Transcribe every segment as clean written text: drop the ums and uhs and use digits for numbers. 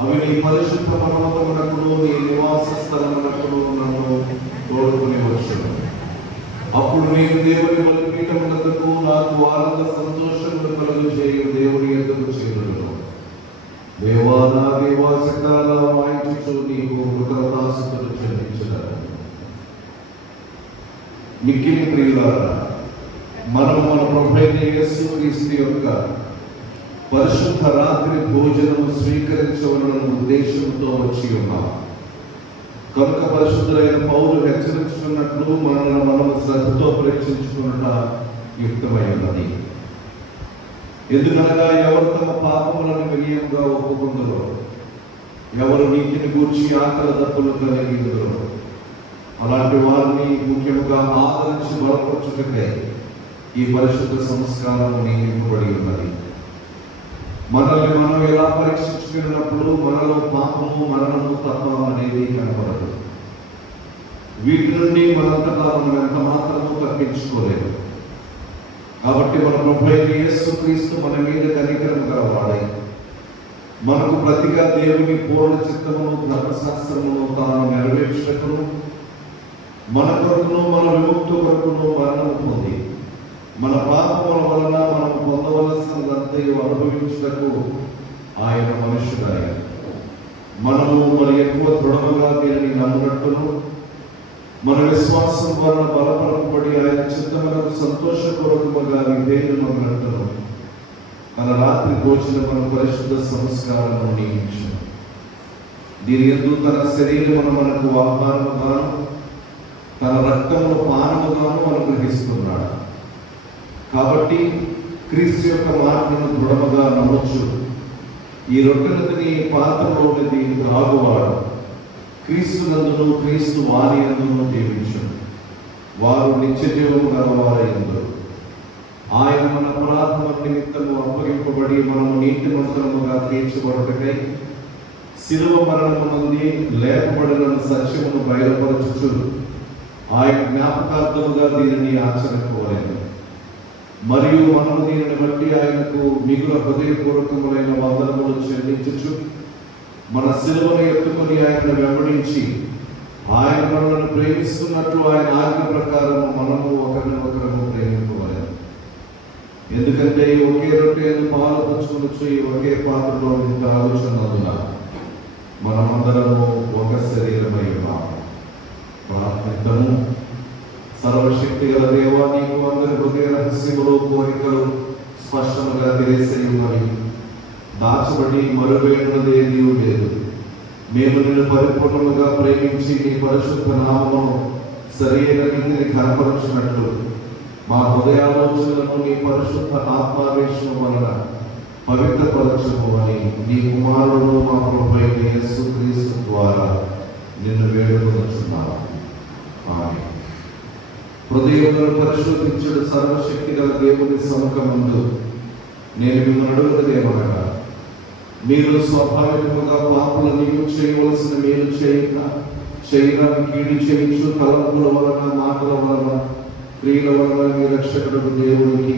అవి నీ పరిశుద్ధ పర్వతమునకును నీ నివాస స్థలమునకును నన్ను తోడుకుని వచ్చును. అప్పుడు నేను దేవుని బలిపీఠమునకు నాకు ఆనంద సంతోషమును కలుగు చేయు దేవుని యొద్దకు చేరుదును. దేవా నా దేవా సకల వాయించుచు నీకు కృతజ్ఞతాస్తుతులు చెల్లించుదాను. మిక్కిలి ప్రియులారా, మనం మన ప్రభువైన యేసుక్రీస్తు యొక్క పరిశుద్ధ రాత్రి భోజనము స్వీకరించవలన ఉద్దేశంతో వచ్చి ఉన్నాం. కనుక పరిశుద్ధులైన పౌలు హెచ్చరించుకున్నట్లు మనము శ్రద్ధతో పరీక్షించుకున్నట యుక్తమై ఉన్నది. ఎందుకనగా ఎవరు తమ పాపములను వినయంగా ఒప్పుకుందరో, ఎవరు నీతిని గూర్చి ఆకలి దప్పులు కలిగిందరో, అలాంటి వారిని ముఖ్యంగా ఆదరించి బలపరచుటకై ఈ పరిశుద్ధ సంస్కారము నియమింపబడి ఉన్నది. మనల్ని మనం ఎలా పరీక్షించుకున్నప్పుడు మనలో పాపము మరణము తప్ప అనేది కనపడదు. వీటి నుండి మనంతటా మనం ఎంత మాత్రము తప్పించుకోలేదు. కాబట్టి మన ప్రభువైన యేసుక్రీస్తు మన మీద కనికరం గలవాడై మనకు ప్రతిగా దేవుని పూర్ణ చిత్తమును ధర్మశాస్త్రమును తాను నెరవేర్చుటకును మన కొరకును మన విముక్తి కొరకును మరణము పొంది మన పాపముల వలన మనం పొందవలసినదంతయు అనుభవించుటకు ఆయన మనుష్యుడాయన. మనము మరి ఎక్కువ దృఢముగా దీనిని నమ్మునట్టును మన విశ్వాసం వలన బలపరపబడి ఆయన చిత్తములకు సంతోషపూర్వకముగా విధేయులమగునట్టును తన రాత్రి భోజన మన పరిశుద్ధ సంస్కారము నియమించును. దీని యందు తన శరీరమును మనకు ఆహారముగాను తన రక్తమును పానముగాను అనుగ్రహిస్తున్నాడు. కాబట్టి క్రీస్తు యొక్క మాటను దృఢముగా నమ్మొచ్చు. ఈ రొట్టెలతని పాత్రలోనిది త్రాగువాడు క్రీస్తు నందును క్రీస్తు వారి యందును జీవించును. వారు నిత్య జీవము గలవారైందరు. ఆయన మన అపరాధముల నిమిత్తము అప్పగింపబడి మనము నీతిమంతులముగా తీర్చబడుటకై శిలువ మరణము నుండి లేపబడిన సత్యమును బయలుపరచుచు ఆయన జ్ఞాపకార్థముగా దీనిని ఆచరింపవలెను. మరియు మనము దీనిని బట్టి ఆయనకు మిగుల హృదయపూర్వకములైన వందనములు చెల్లించుచు మన శిలువను ఎత్తుకొని ఆయన వెంబడించి ఆయన మనలను ప్రేమిస్తున్నట్లు ఆయన ఆజ్ఞ ప్రకారము మనము ఒకరినొకరము ప్రేమింపవలెను. ఎందుకంటే ఒకే రొట్టెను పాలు పంచుకొనొచ్చు ఒకే పాత్రలో తాగుచున్నందున మనమందరము ఒక శరీరమై ఉన్నాము. ప్రార్థిద్దాము. సర్వశక్తి గల దేవా, నీకు అందరి హృదయ రహస్యములు కోరికలు స్పష్టముగా తెలియసేయి ఉన్నవి. దాచబడి మరువేయున్నది ఏదీ లేదు. మేము నిన్ను పరిపూర్ణముగా ప్రేమించి నీ పరిశుద్ధ నామమును సరైన రీతిని కనపరచినట్లు మా హృదయాలోచనలను నీ పరిశుద్ధ ఆత్మావేశం వలన పవిత్రపరచము అని నీ కుమారుడు మా ప్రభువైన యేసుక్రీస్తు ద్వారా నిన్ను వేడుకొనుచున్నాము. ఆమేన్. హృదయములను పరిశోధించుడు సర్వశక్తి గల దేవుని సముఖమందు నేను మిమ్మల్ని అడుగునదేమనగా, మీరు స్వాభావికముగా పాపులను చేయవలసిన మేలు చేయడానికి కీడు చేయించు తలంపుల వలన మాటల వలన క్రియల వలన మీ రక్షకుడు దేవునికి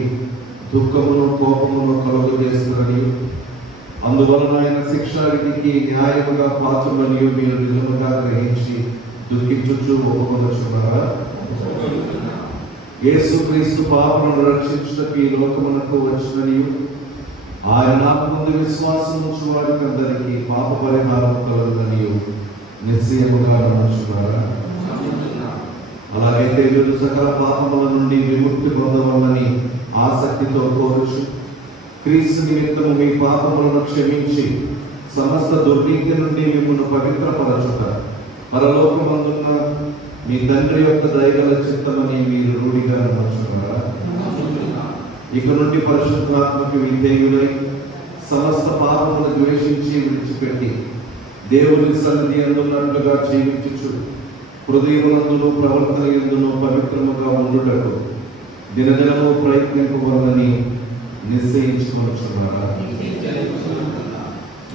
దుఃఖమును కోపమును కలుగజేస్తున్నని, అందువలన ఆయన శిక్షావిధికి న్యాయముగా పాత్రులని మీరు నిజముగా గ్రహించి దుఃఖించుచు ఒప్పుకొనుచున్నారా? యేసుక్రీస్తు పాపములను రక్షించుటకు ఈ లోకమునకు వచ్చినని ఆయన నాకు ముందు విశ్వాసం ఉంచు వారికి అందరికీ పాప పరిహారం కలుగునని నిశ్చయముగా నమ్ముచున్నారా? అలాగైతే వీరు సకల పాపముల నుండి విముక్తి పొందవలని ఆసక్తితో కోరుచు క్రీస్తు నిమిత్తము మీ పాపములను క్షమించి సమస్త దుర్నీతి నుండి మిమ్మల్ని పవిత్రపరచుట పరలోకమందున్న మీ తండ్రి యొక్క దయగల చిత్తమని మీరు రూఢిగా నమ్ముచున్నారా? ఇక నుండి పరిశుద్ధాత్మకు విధేయులై సమస్త పాపములను ద్వేషించి విడిచిపెట్టి దేవుని సన్నిధి అందున్నట్లుగా జీవించుచు హృదయమునందును ప్రవర్తన యందును పవిత్రముగా ఉండుటకు దినదినము ప్రయత్నింపవలనని నిశ్చయించుకొనుచున్నారా?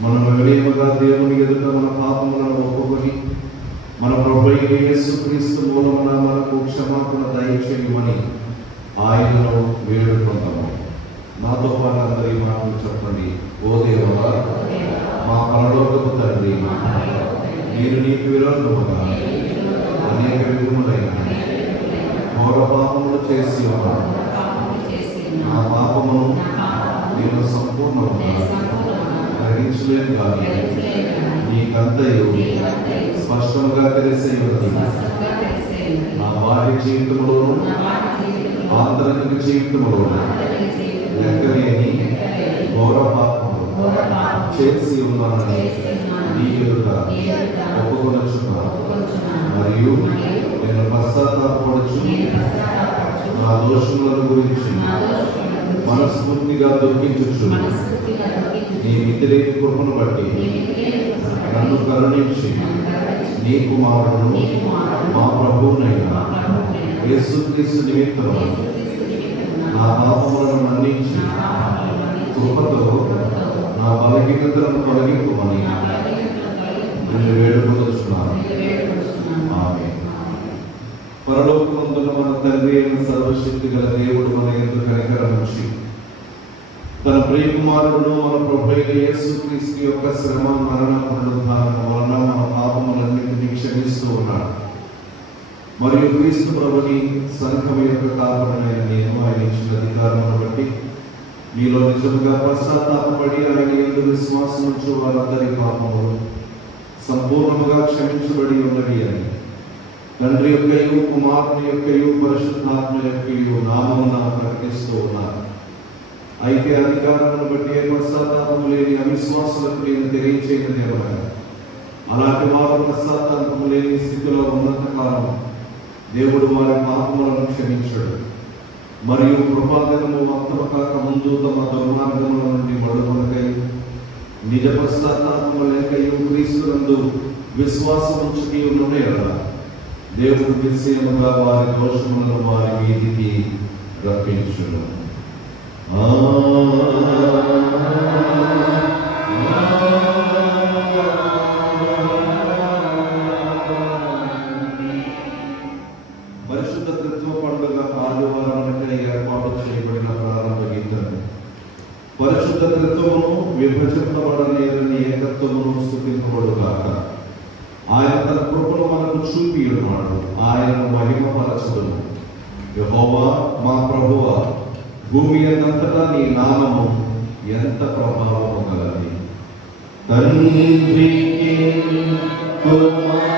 మనం వినయముగా దేవుని ఎదుట మన పాపములను ఒప్పుకొని మన ప్రభువైన యేసుక్రీస్తు మూలమున మనకు క్షమాపణ దయచేయమని ఆయనను వేడుకొందాము. నాతో పాటు అందరి మాటలు చెప్పండి. ఓ దేవా, మా పరలోక పరలోకపు తండ్రి, నేను నీకు విరోధముగా అనేక విధములైన ఘోర పాపములు చేసి ఉన్నాను. నా పాపమును నేను సంపూర్ణముగా గ్రహించలేను కానీ నీకంతయు స్పష్టంగా తెలిసే ఉన్నది. నా వారి జీవితంలోను ఆంతరిక జీవితంలోను లెక్కలేని ఘోర పాపములు చేసి ఉన్నానని నీ ఎదుట ఒప్పుకొనుచున్నాను. మరియు నేను పశ్చాత్తాపపడుచు నా దోషములను గురించి మనస్ఫూర్తిగా దుఃఖించుచు నీ మితిలేని కృపను బట్టి నన్ను కరుణించి నీ కుమారుడును మా ప్రభువునైన యేసుక్రీస్తు నిమిత్తము నా పాపములను మన్నించి కృపతో నా బలహీనతలను తొలగింపమని నిన్ను వేడుకొనుచున్నాను. ఆమేన్. పరలోకమందున మన తండ్రి అయిన సర్వశక్తి గల దేవుడు మన యందు కనికరముంచి తన ప్రియకుమారుడును మన ప్రభువైన యేసుక్రీస్తు యొక్క శ్రమ మరణ పునరుద్ధానం వలన మన పాపములన్నింటినీ క్షమిస్తూ ఉన్నాడు. మరియు క్రీస్తు ప్రభుని సంఘం యొక్క కారణమైన నేను ఆయన ఇచ్చిన అధికారమును బట్టి మీలో నిజముగా పశ్చాత్తాపపడి ఆయన యందు విశ్వాసం ఉంచు వారందరి పాపములు సంపూర్ణముగా క్షమించబడి ఉన్నవి అని తండ్రి యొక్కయు కుమారుని యొక్కయు పరిశుద్ధాత్మ యొక్కయు నామమున ప్రకటిస్తూ ఉన్నారు. అయితే అధికారమును బట్టి పశ్చాత్తాపము లేని అవిశ్వాసులకు నేను తెలియచేయని ఏమనగా, అలాంటి వారు పశ్చాత్తాపము లేని స్థితిలో ఉన్నంత కాలం దేవుడు వారి పాపములను క్షమించడు. మరియు కృపాదినము అంతము కాక ముందు తమ దుర్మార్గముల నుండి మడుకొనకై నిజ పశ్చాత్తాపము లేకయు క్రీస్తునందు విశ్వాసం ఉంచుకి ఉన్ననే కదా దేవుడు నిశ్చయముగా వారి దోషములను వారి మీదికి రప్పించును. పరిశుద్ధ త్రిత్వ పండుగ ఆదివారానికై ఏర్పాటు చేయబడిన ప్రారంభ గీతం పరిశుద్ధ త్రిత్వమును విభజింపబడలేదని ఏకత్వమును స్తుతింపబడుగాక. ఆయన తన కృపను మనకు చూపి ఉన్నాడు. ఆయనను మహిమపరచుదుము. యెహోవా మా ప్రభువా, భూమి అంతటా నీ నామము ఎంత ప్రభావము గలది. తండ్రికి కుమారునికి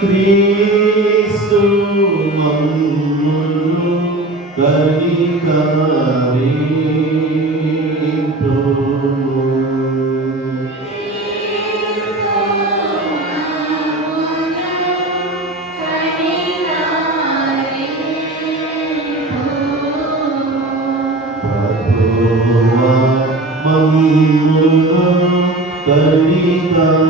క్రీస్తు మమ్మును కనికరించుము. ప్రభువా మమ్మును కనికరించుము.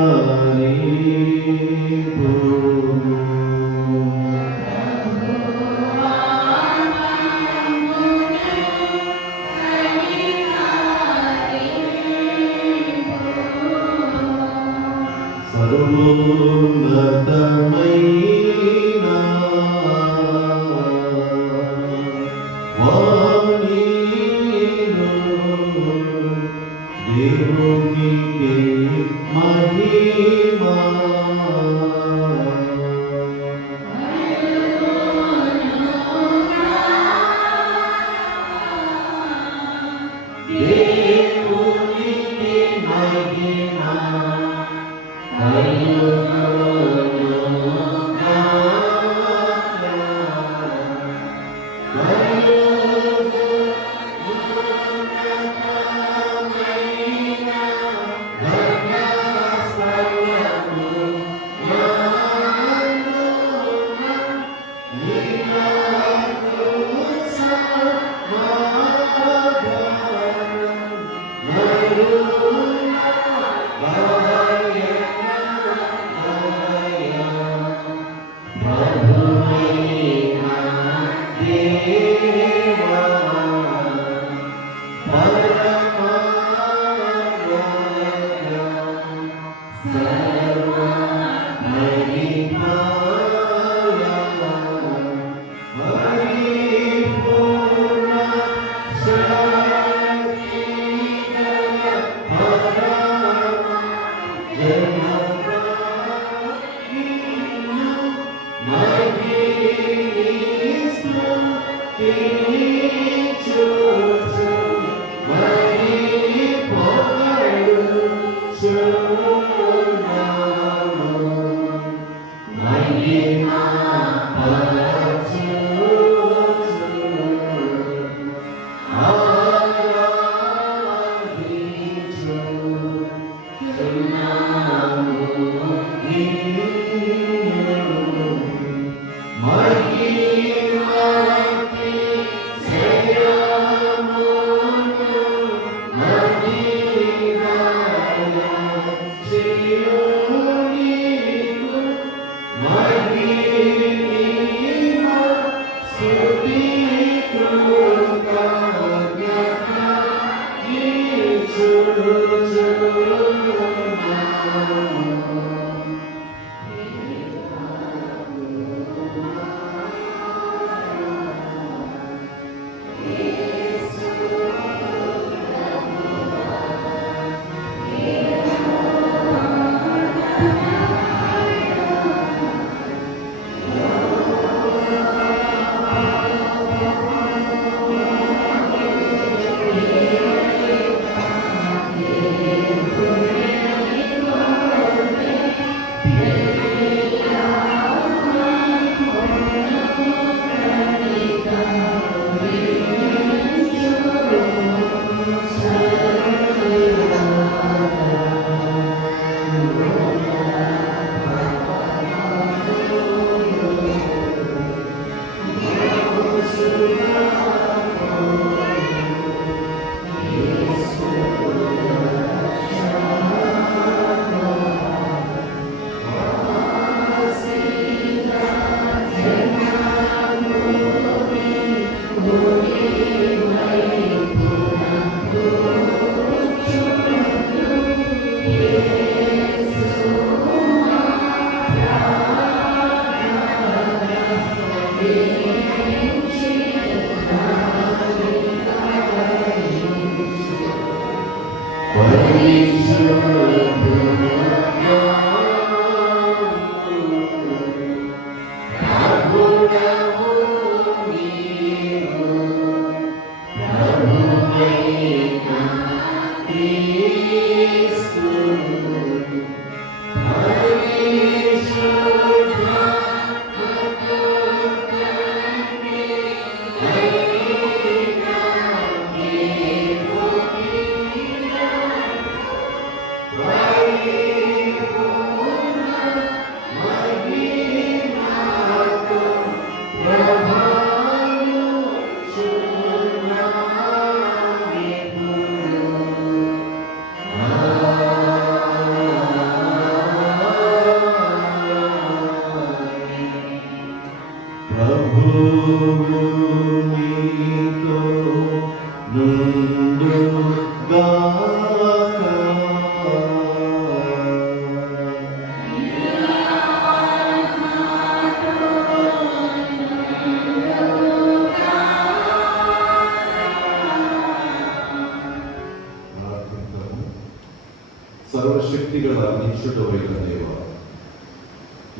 సర్వశక్తిగల నిత్యుడవైన దేవ,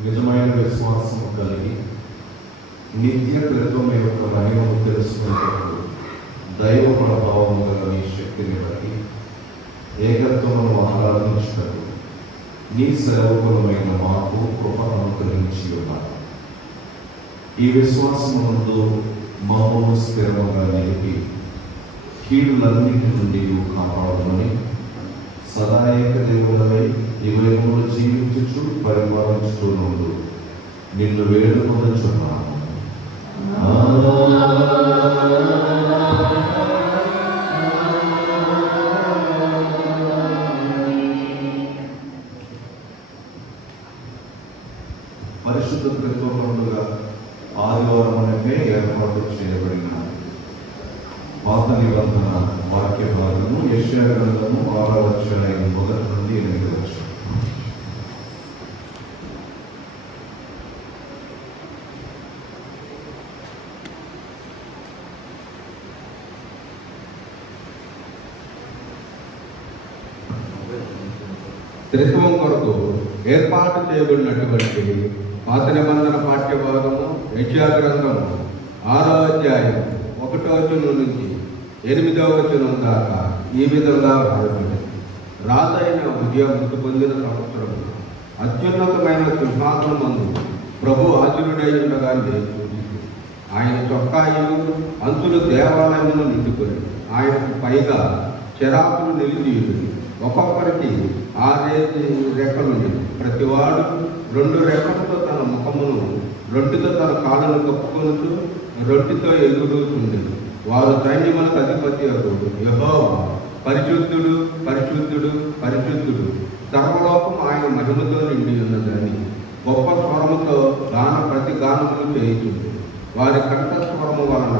నిజమైన విశ్వాసము కలిగి నిత్య క్రితం యొక్క మహిమను తెలుసుకునేటప్పుడు దైవ ప్రభావము గల నీ శక్తిని బట్టి ఏకత్వమును ఆరాధించుటకు నీ సేవకులమైన మాకు కృపను అనుగ్రహించి ఉన్నారు. ఈ విశ్వాసమునందు మమ్మల్ని స్థిరముగా నిలిపి కీడులన్నింటి నుండి కాపాడమని సదా ఏక దేవుడవై యుగములు జీవించుచు పరిపాలించుతూ నుండు నిన్ను వేడుకొనుచున్నాను. పరిశుద్ధ క్రిస్తో పండుగ ఆదివారం అనేది ఏర్పాటు చేయబడిన పాత నిబంధన వాక్య భాగము యెషయా గ్రంథము 6వ అధ్యాయం 1 నుండి 8 వరకు. త్రిత్వం కొరకు ఏర్పాటు చేయబడినటువంటి పాత నిబంధన పాఠ్య భాగము యెషయా గ్రంథము 6వ అధ్యాయం వచనం నుంచి 8వ వచనం దాకా ఈ విధంగా వ్రాయబడింది. రాజైన ఉదయం మృతి పొందిన సంవత్సరం అత్యున్నతమైన సింహాసనమందు ప్రభు ఆచరుడై ఉండగా నేను చూసి ఆయన చొక్కాయు అంచులు దేవాలయమును నిండుకొని ఆయనకు పైగా చెరాకులు నిలిచి ఒక్కొక్కరికి 6 రెక్కలుండి ప్రతివాడు 2 రెక్కలతో తన ముఖమును, రొట్టెతో తన కాళ్ళను కప్పుకొనుచు రొట్టెతో ఎగురుతుంది. వారు సైన్యములకు అధిపతి యెహోవా పరిశుద్ధుడు, పరిశుద్ధుడు, పరిశుద్ధుడు, సర్వలోకం ఆయన మహిమతో నిండి ఉన్నదని గొప్ప స్వరముతో ప్రతి గానములు చేయుచుంది. వారి కంఠస్వరము వలన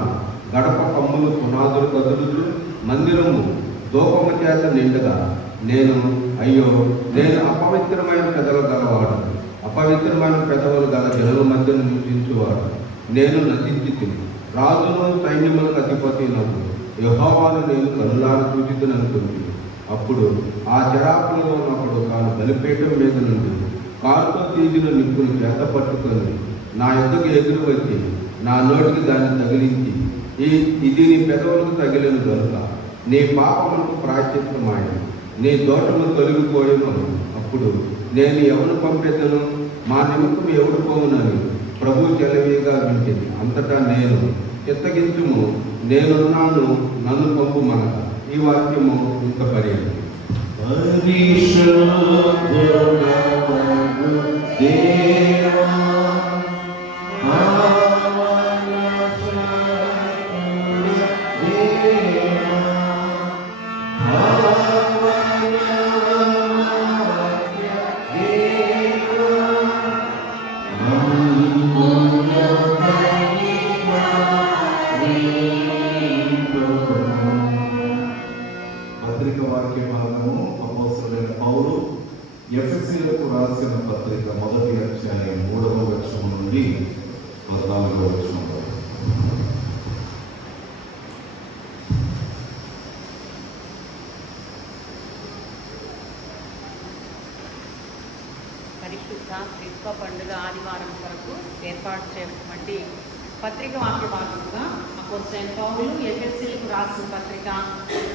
గడప కమ్ములు పునాదులు కదులుతూ మందిరము దూపము చేత నిండగా నేను అపవిత్రమైన పెదవులు గలవాడు, అపవిత్రమైన పెదవులు గల జనుల మధ్యను నివసించువాడు. నేను నశించి రాజును సైన్యములకు అధిపతి నాకు యెహోవాను నేను కనులారా చూచితుననుకుంది. అప్పుడు ఆ చెరాకులలో ఉన్నప్పుడు తాను బలిపీఠం మీద నుండి కారుతో తీసిన నిప్పును చేత పట్టుకొని నా యొద్దకు ఎదురు వచ్చి నా నోటికి దాన్ని తగిలించి, ఇది నీ పెదవులకు తగిలిన కనుక నీ పాపములకు ప్రాయశ్చిత్తమాయన, నీ దోషము తొలగిపోయాను. అప్పుడు నేను ఎవరు పంపెదను, మా నిమిత్తం ఎవడు పోవునని ప్రభు చెలవిగా వింటింది. అంతటా నేను చిత్తగించుము, నేనున్నాను, నన్ను పంపుమనగా ఈ వాక్యము ఇంత పర్యాయం. పత్రిక వాక్య భాగము అపోస్తలుడైన పౌలు ఎఫెసీయులకు రాసిన పత్రిక 1వ అధ్యాయం 3వ వచనం నుండి 14వ వచనం వరకు. పరిశుద్ధ క్రిస్వ పండుగ ఆదివారం కొరకు ఏర్పాటు చేయబడినటువంటి పత్రిక వాక్య భాగంగా అపోస్తలుడైన పౌలు ఎఫెసీయులకు రాసిన పత్రిక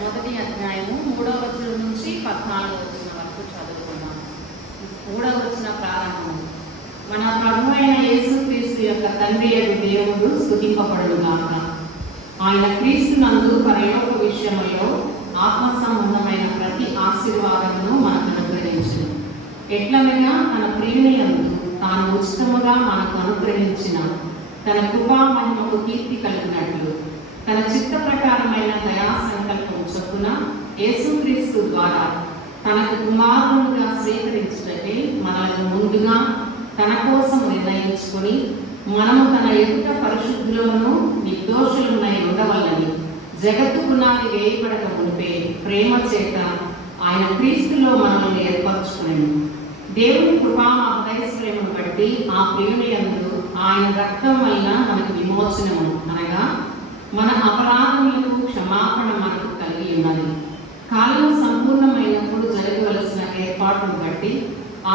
1వ అధ్యాయము 3వ వచనం నుంచి 14వ వచనం వరకు చదువుకున్నాం. 3వ వచనం ప్రారంభం. మన ప్రభు అయిన యేసుక్రీస్తు యొక్క తండ్రి అయిన దేవుడు స్తుతింపబడుగాక. ఆయన క్రీస్తు నందు పరలోక విషయములో ఆత్మ సంబంధమైన ప్రతి ఆశీర్వాదమును మనకు అనుగ్రహించును. ఎట్లనగా తన ప్రియుని యందు తాను ఉచితముగా మనకు అనుగ్రహించిన తన కృపా మహిమకు కీర్తి కలిగినట్లు తన చిత్త ప్రకారమైన దయా సంకల్పం చొప్పున యేసుక్రీస్తు ద్వారా తనకు కుమారునిగా స్వీకరించుటకై మనల్ని ముందుగా తన కోసం నిర్ణయించుకొని మనము తన ఎదుట పరిశుద్ధులను నిర్దోషులమై ఉండవల్లని జగత్తు పునాది వేయబడక మునిపే ప్రేమ చేత ఆయన క్రీస్తులో మనల్ని ఏర్పరచుకునేను. దేవుని కృపా మహదైశ్వర్యమును బట్టి ఆ ప్రియుని యందు ఆయన రక్తం వల్ల మనకు విమోచనము, అనగా మన అపరాధములకు క్షమాపణ మనకు కలిగి ఉన్నది. కాలం సంపూర్ణమైనప్పుడు జరగవలసిన ఏర్పాటును బట్టి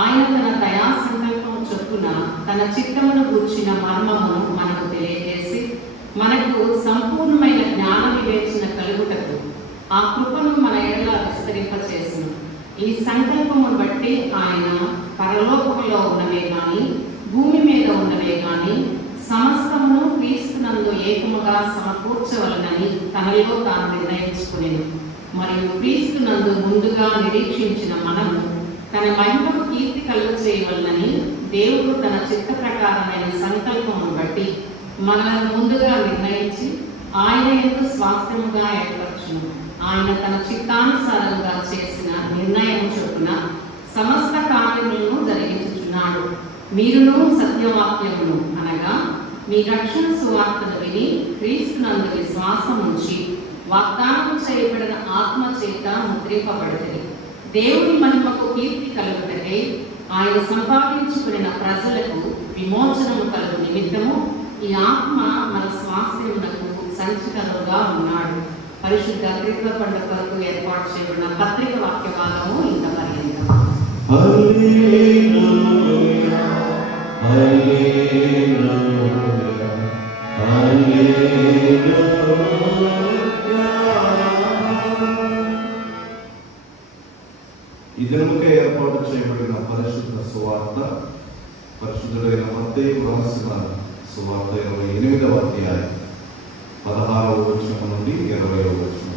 ఆయన తన దయా సంకల్పం చొప్పున తన చిత్తమును గూర్చిన మర్మమును మనకు తెలియజేసి మనకు సంపూర్ణమైన జ్ఞాన వివేచన కలుగుటకు ఆ కృపను మన ఎడల విస్తరింపచేసిన ఈ సంకల్పమును బట్టి ఆయన పరలోకములో ఉన్నవే కానీ భూమి మీద ఉన్నవే కానీ సమస్తమును క్రీస్తునందు ఏకముగా సమకూర్చవలనని తనలో తాను నిర్ణయించుకునేది. మరియు క్రీస్తునందు ముందుగా నిరీక్షించిన మనము తన మహిమకు కీర్తి కలుగ చేయవలనని దేవుడు తన చిత్త ప్రకారమైన సంకల్పమును బట్టి మనలను ముందుగా నిర్ణయించి ఆయన యందు స్వాస్థ్యముగా ఏర్పరచును. ఆయన తన చిత్తానుసారంగా చేసిన నిర్ణయం చొప్పున సమస్త కార్యములను జరిగించుచున్నాడు. మీరును సత్యవాక్యమును, అనగా మీ రక్షణ సువార్తను విని క్రీస్తునందు విశ్వాసం ఉంచి వాగ్దానం చేయబడిన ఆత్మ చేత ముద్రింపబడుతుంది. దేవుని మహిమకు కీర్తి కలుగుటకై ఆయన సంపాదించుకున్న ప్రజలకు విమోచనము కలుగు నిమిత్తము ఈ ఆత్మ మన స్వాస్థ్యమునకు సంచితలుగా ఉన్నాడు. పరిశుద్ధ క్రిస్వ పండుగ కొరకు ఏర్పాటు చేయబడిన పత్రిక వాక్య భాగము ఇంత పర్యంతం. హల్లెలూయా, హల్లెలూయా, హల్లెలూయా. మత్తయి రాసిన సువార్త 28వ అధ్యాయం 16వ వచనం నుండి 20వ వచనం.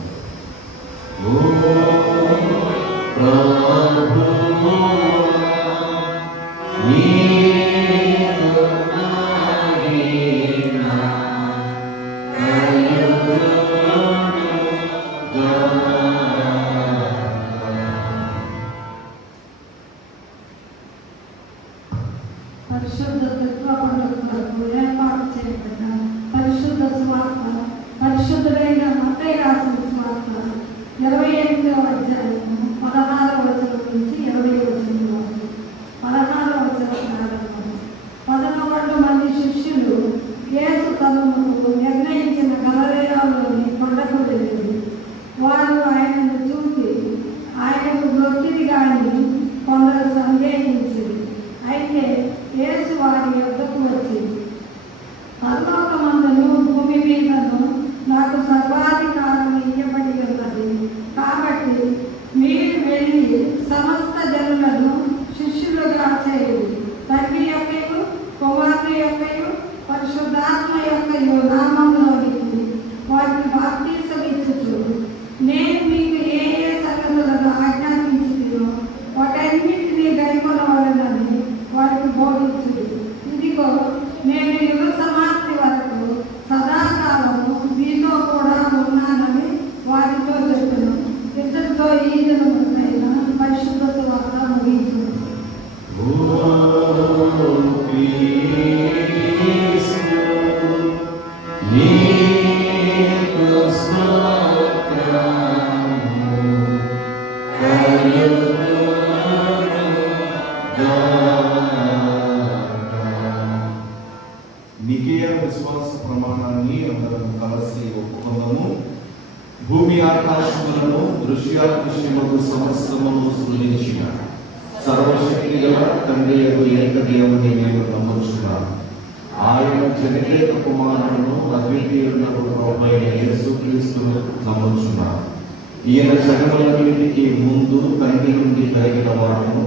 పరిశుద్ధ తత్వ పండుగలకు ఏర్పాటు చేయబడ్డ పరిశుద్ధ స్వార్థ పరిశుద్ధుడైన మత్తయి రాసిన స్వార్థ 28వ అధ్యాయము 16వ వచనం నుంచి 20వ వచనం వరకు. 16వ వచనం ప్రారంభం. 11 మంది శిష్యులు యేసు తనకు నిర్ణయించిన గలిలయలోని కొండకు వెళ్ళింది. వారు ఆయనను చూసి ఆయనకు మొక్కిరి గాని కొందరు సందేహించింది. అయితే యేసు వారి యొద్దకు వచ్చి, పరలోకమందును భూమి మీదను నాకు సర్వాధికారం ఇవ్వబడి ఉన్నది. కాబట్టి మీరు వెళ్ళి సమస్త జనులను శిష్యులుగా చేయండి. తండ్రి యొక్కయు కుమారుని యొక్కయు పరిశుద్ధాత్మ యొక్కయు నామములోనికి వారిని బాప్తీసమిచ్చుచు నేను మీకు ఏ ఏ సంగతులను ఆజ్ఞాపించుతున్నో వాటన్నిటినీ గైకొనవలెనని వారికి బోధించుడు. ఇదిగో నేను యుగ సమాప్తి వరకు సదాకాలము మీతో కూడా ఉన్నానని వారితో చెప్పాను. ఇద్దరితో ఈ దినమునైన పరిశుద్ధ సువార్త ముగించు. నికేయ విశ్వాస ప్రమాణాన్ని అందరం కలిసి ఒప్పుకుందాము. భూమి ఆకాశములను దృశ్యాదృశ్యములకు సమస్తమును సృజించిన సర్వశక్తి గల తండ్రి ఏక దేవుని నేను నమ్ముచున్నాను. ఆయన జనిత కుమారులను అద్వితీయులకు ప్రభువైన యేసుక్రీస్తును నమ్ముచున్నాను. ఈయన జగములన్నిటికీ ముందు తండ్రి నుండి కలిగిన వాడును,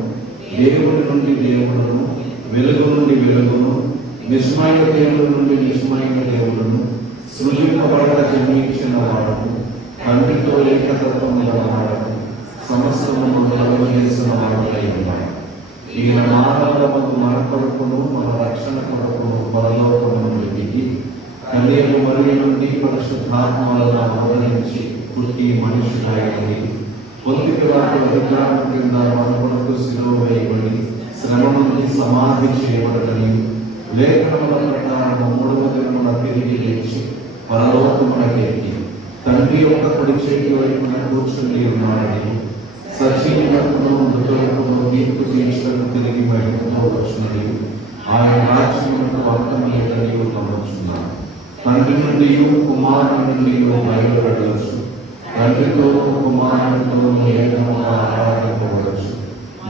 దేవుని నుండి దేవుడును, వెలుగు నుండి వెలుగును, నిజమైన దేవుడు నుండి నిజమైన దేవుడును, సృజింపబడక జన్మించిన వాడును, తండ్రితో ఏకతత్వం గల వాడును, సమస్తమును కలుగజేసిన వాడునై ఉన్నాడు. ఈయన మానవులకు మన కొరకును మన రక్షణ కొరకును పరలోకమును వెతికి కన్యక మరియ నుండి పరిశుద్ధాత్మలను అవతరించి పుట్టి మనుషుడైనది. పొంది పిలాతు అధికారం కింద మన కొరకు శిలువ వేయబడి శ్రమ నుండి సమాధి చేయబడని లేఖనముల ప్రకారం 3వ దినమున తిరిగి లేచి పరలోకమునకెక్కి తండ్రి యొక్క కుడి చేతి వైపున కూర్చుని ఉన్నాడని సజీవులకును మృతులకును తీర్పు తీర్చడానికి తిరిగి బయటకు వచ్చినది. ఆయన రాజ్యమునకు అంతం లేదని నమ్ముచున్నాను. తండ్రి నుండి కుమారుని నుండి బయలుపడవచ్చు. తండ్రితో కుమారునితో ఏకముగా ఆరాధింపబడవచ్చు,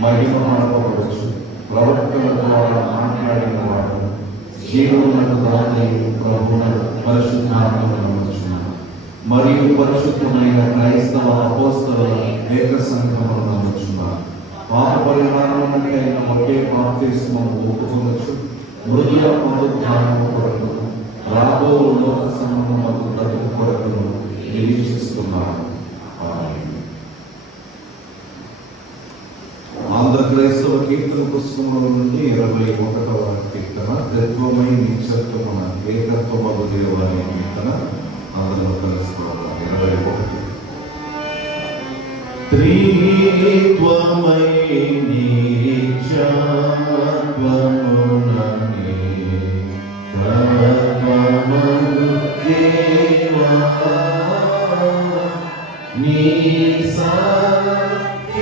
మహిమ ఆడపడవచ్చు. ప్రవక్తల ద్వారా మాట్లాడిన వాడు జీవమునకు దాతయు ప్రభువునకు పరిశుద్ధాత్మను నమ్ముచున్నాను. మరియు పరిశుద్ధమైన క్రైస్తవ అపోస్తలుల ఏక సంఘమును నమ్ముచున్నాను. పాప పరిహారమునకైన ఒకే బాప్తిస్మము ఒప్పుకొనొచ్చు. మృదుల పునరుద్ధానము కొరకును రాబో లోక సమూహమునకు బ్రతుకు కొరకును నిరీక్షిస్తున్నాను. ఆంధ్ర క్రైస్తవ కీర్తన పుస్తకముల నుండి 21వ కీర్తన, తత్వమై నిత్యత్వమున ఏకత్వమగు దేవాలయ కీర్తన. అందరూ కలుసుకోవాలి. 21. త్రిత్వమై నిత్యత్వముననే తత్వమగు దేవా నీ సత్య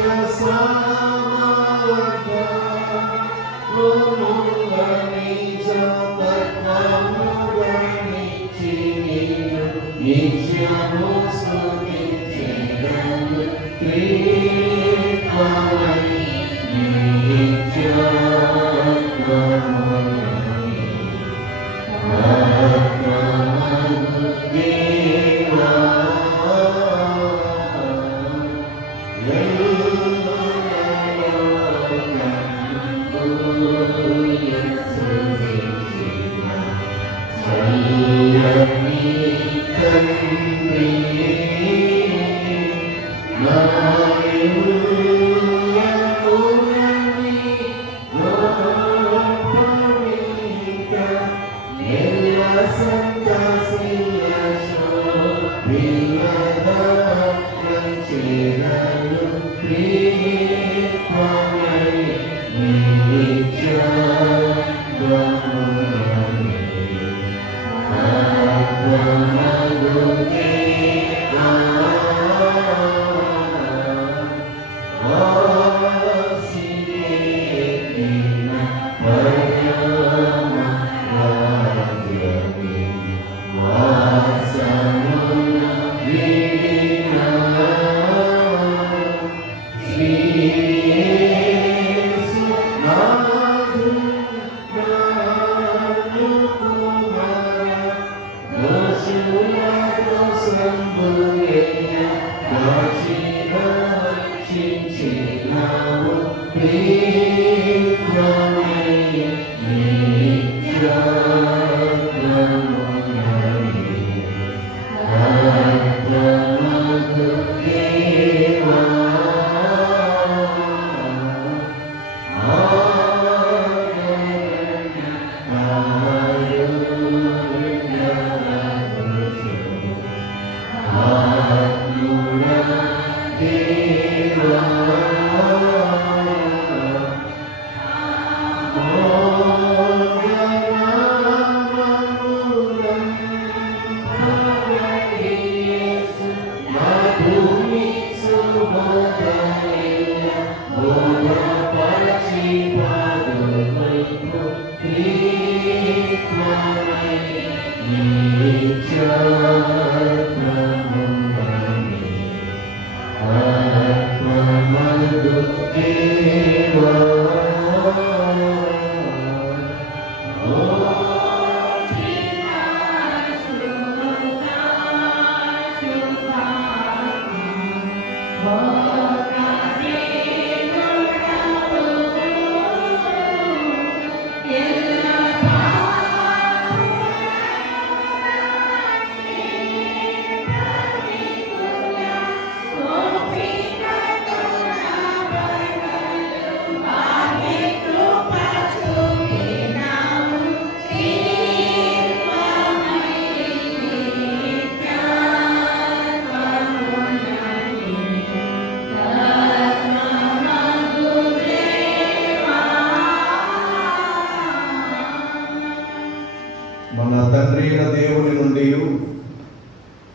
మన తండ్రి అయిన దేవుని నుండి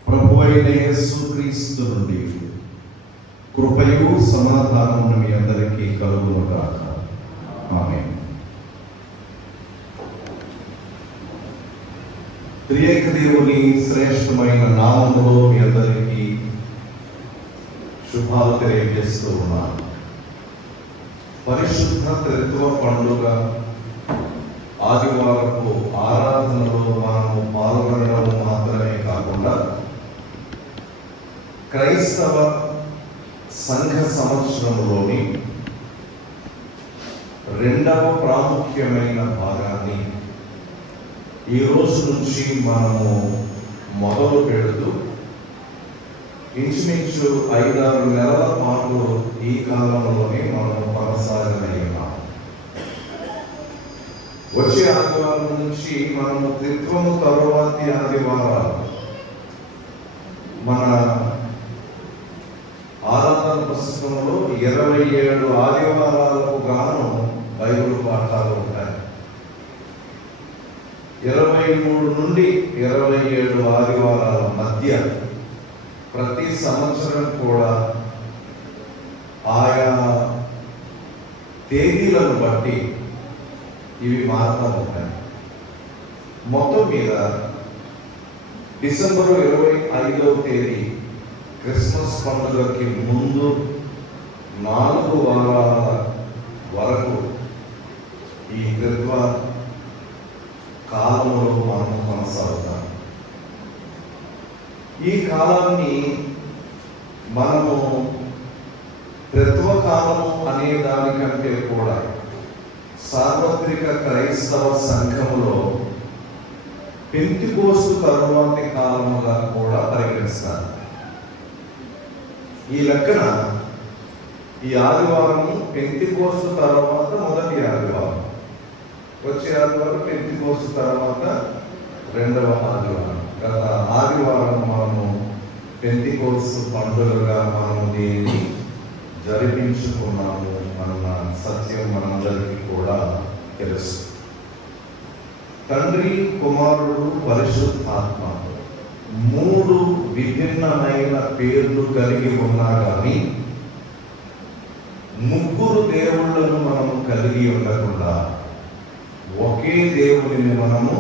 ప్రభు అయిన యేసుక్రీస్తు నుండి కృపయు సమాధానమును మీ అందరికీ కలుగును గాక. ఆమేన్. త్రియేక దేవుని శ్రేష్టమైన నామములో మీ అందరికీ శుభాలు తెలియజేస్తూ ఉన్నాను. పరిశుద్ధ త్రిత్వ పండుగ ఆదివారపు ఆరాధనలో మనము పాల్గొనడం మాత్రమే కాకుండా క్రైస్తవ సంఘ సంవత్సరంలోని రెండవ ప్రాముఖ్యమైన భాగాన్ని ఈ రోజు నుంచి మనము మొదలు పెడుతూ ఇంచుమించు 5-6 నెలల పాటు ఈ కాలంలోనే మనము కొనసాగనయ్యాము. వచ్చే ఆదివారం నుంచి మనము త్రిత్వము తరువాతి ఆదివారాలు మన ఆరాధన పుస్తకంలో 27 ఆదివారాలకు గాను బైబిల్ పాఠాలు ఉంటాయి. 23 నుండి 27 ఆదివారాల మధ్య ప్రతి సంవత్సరం కూడా ఆయా తేదీలను బట్టి ఇవి మారుతూ ఉంటాయి. మొత్తం మీద డిసెంబర్ 25వ తేదీ క్రిస్మస్ పండుగకి ముందు 4 వారాల వరకు ఈ త్రిత్వ కాలంలో మనం కొనసాగుతాం. ఈ కాలాన్ని మనము త్రిత్వ కాలము అనే దానికంటే కూడా సార్వత్రిక క్రైస్తవ సంఘములో పెంతెకోస్తు తరువాతి కాలముగా కూడా పరిగణిస్తారు. ఈ లెక్కన ఈ ఆదివారము పెంతెకోస్తు తర్వాత మొదటి ఆదివారం, వచ్చే ఆదివారం పెంతెకోస్తు తర్వాత రెండవ ఆదివారం. గత ఆదివారం మనము పెంతెకోస్తు పండుగగా మనము దీన్ని జరిపించుకున్నాము అన్న సత్యం మనందరికీ కూడా తెలుసు. తండ్రి, కుమారుడు, పరిశుద్ధాత్మ 3 విభిన్నమైన పేర్లు కలిగి ఉన్నా కానీ 3 దేవుళ్ళను మనము కలిగి ఉండకుండా ఒకే దేవుడిని మనము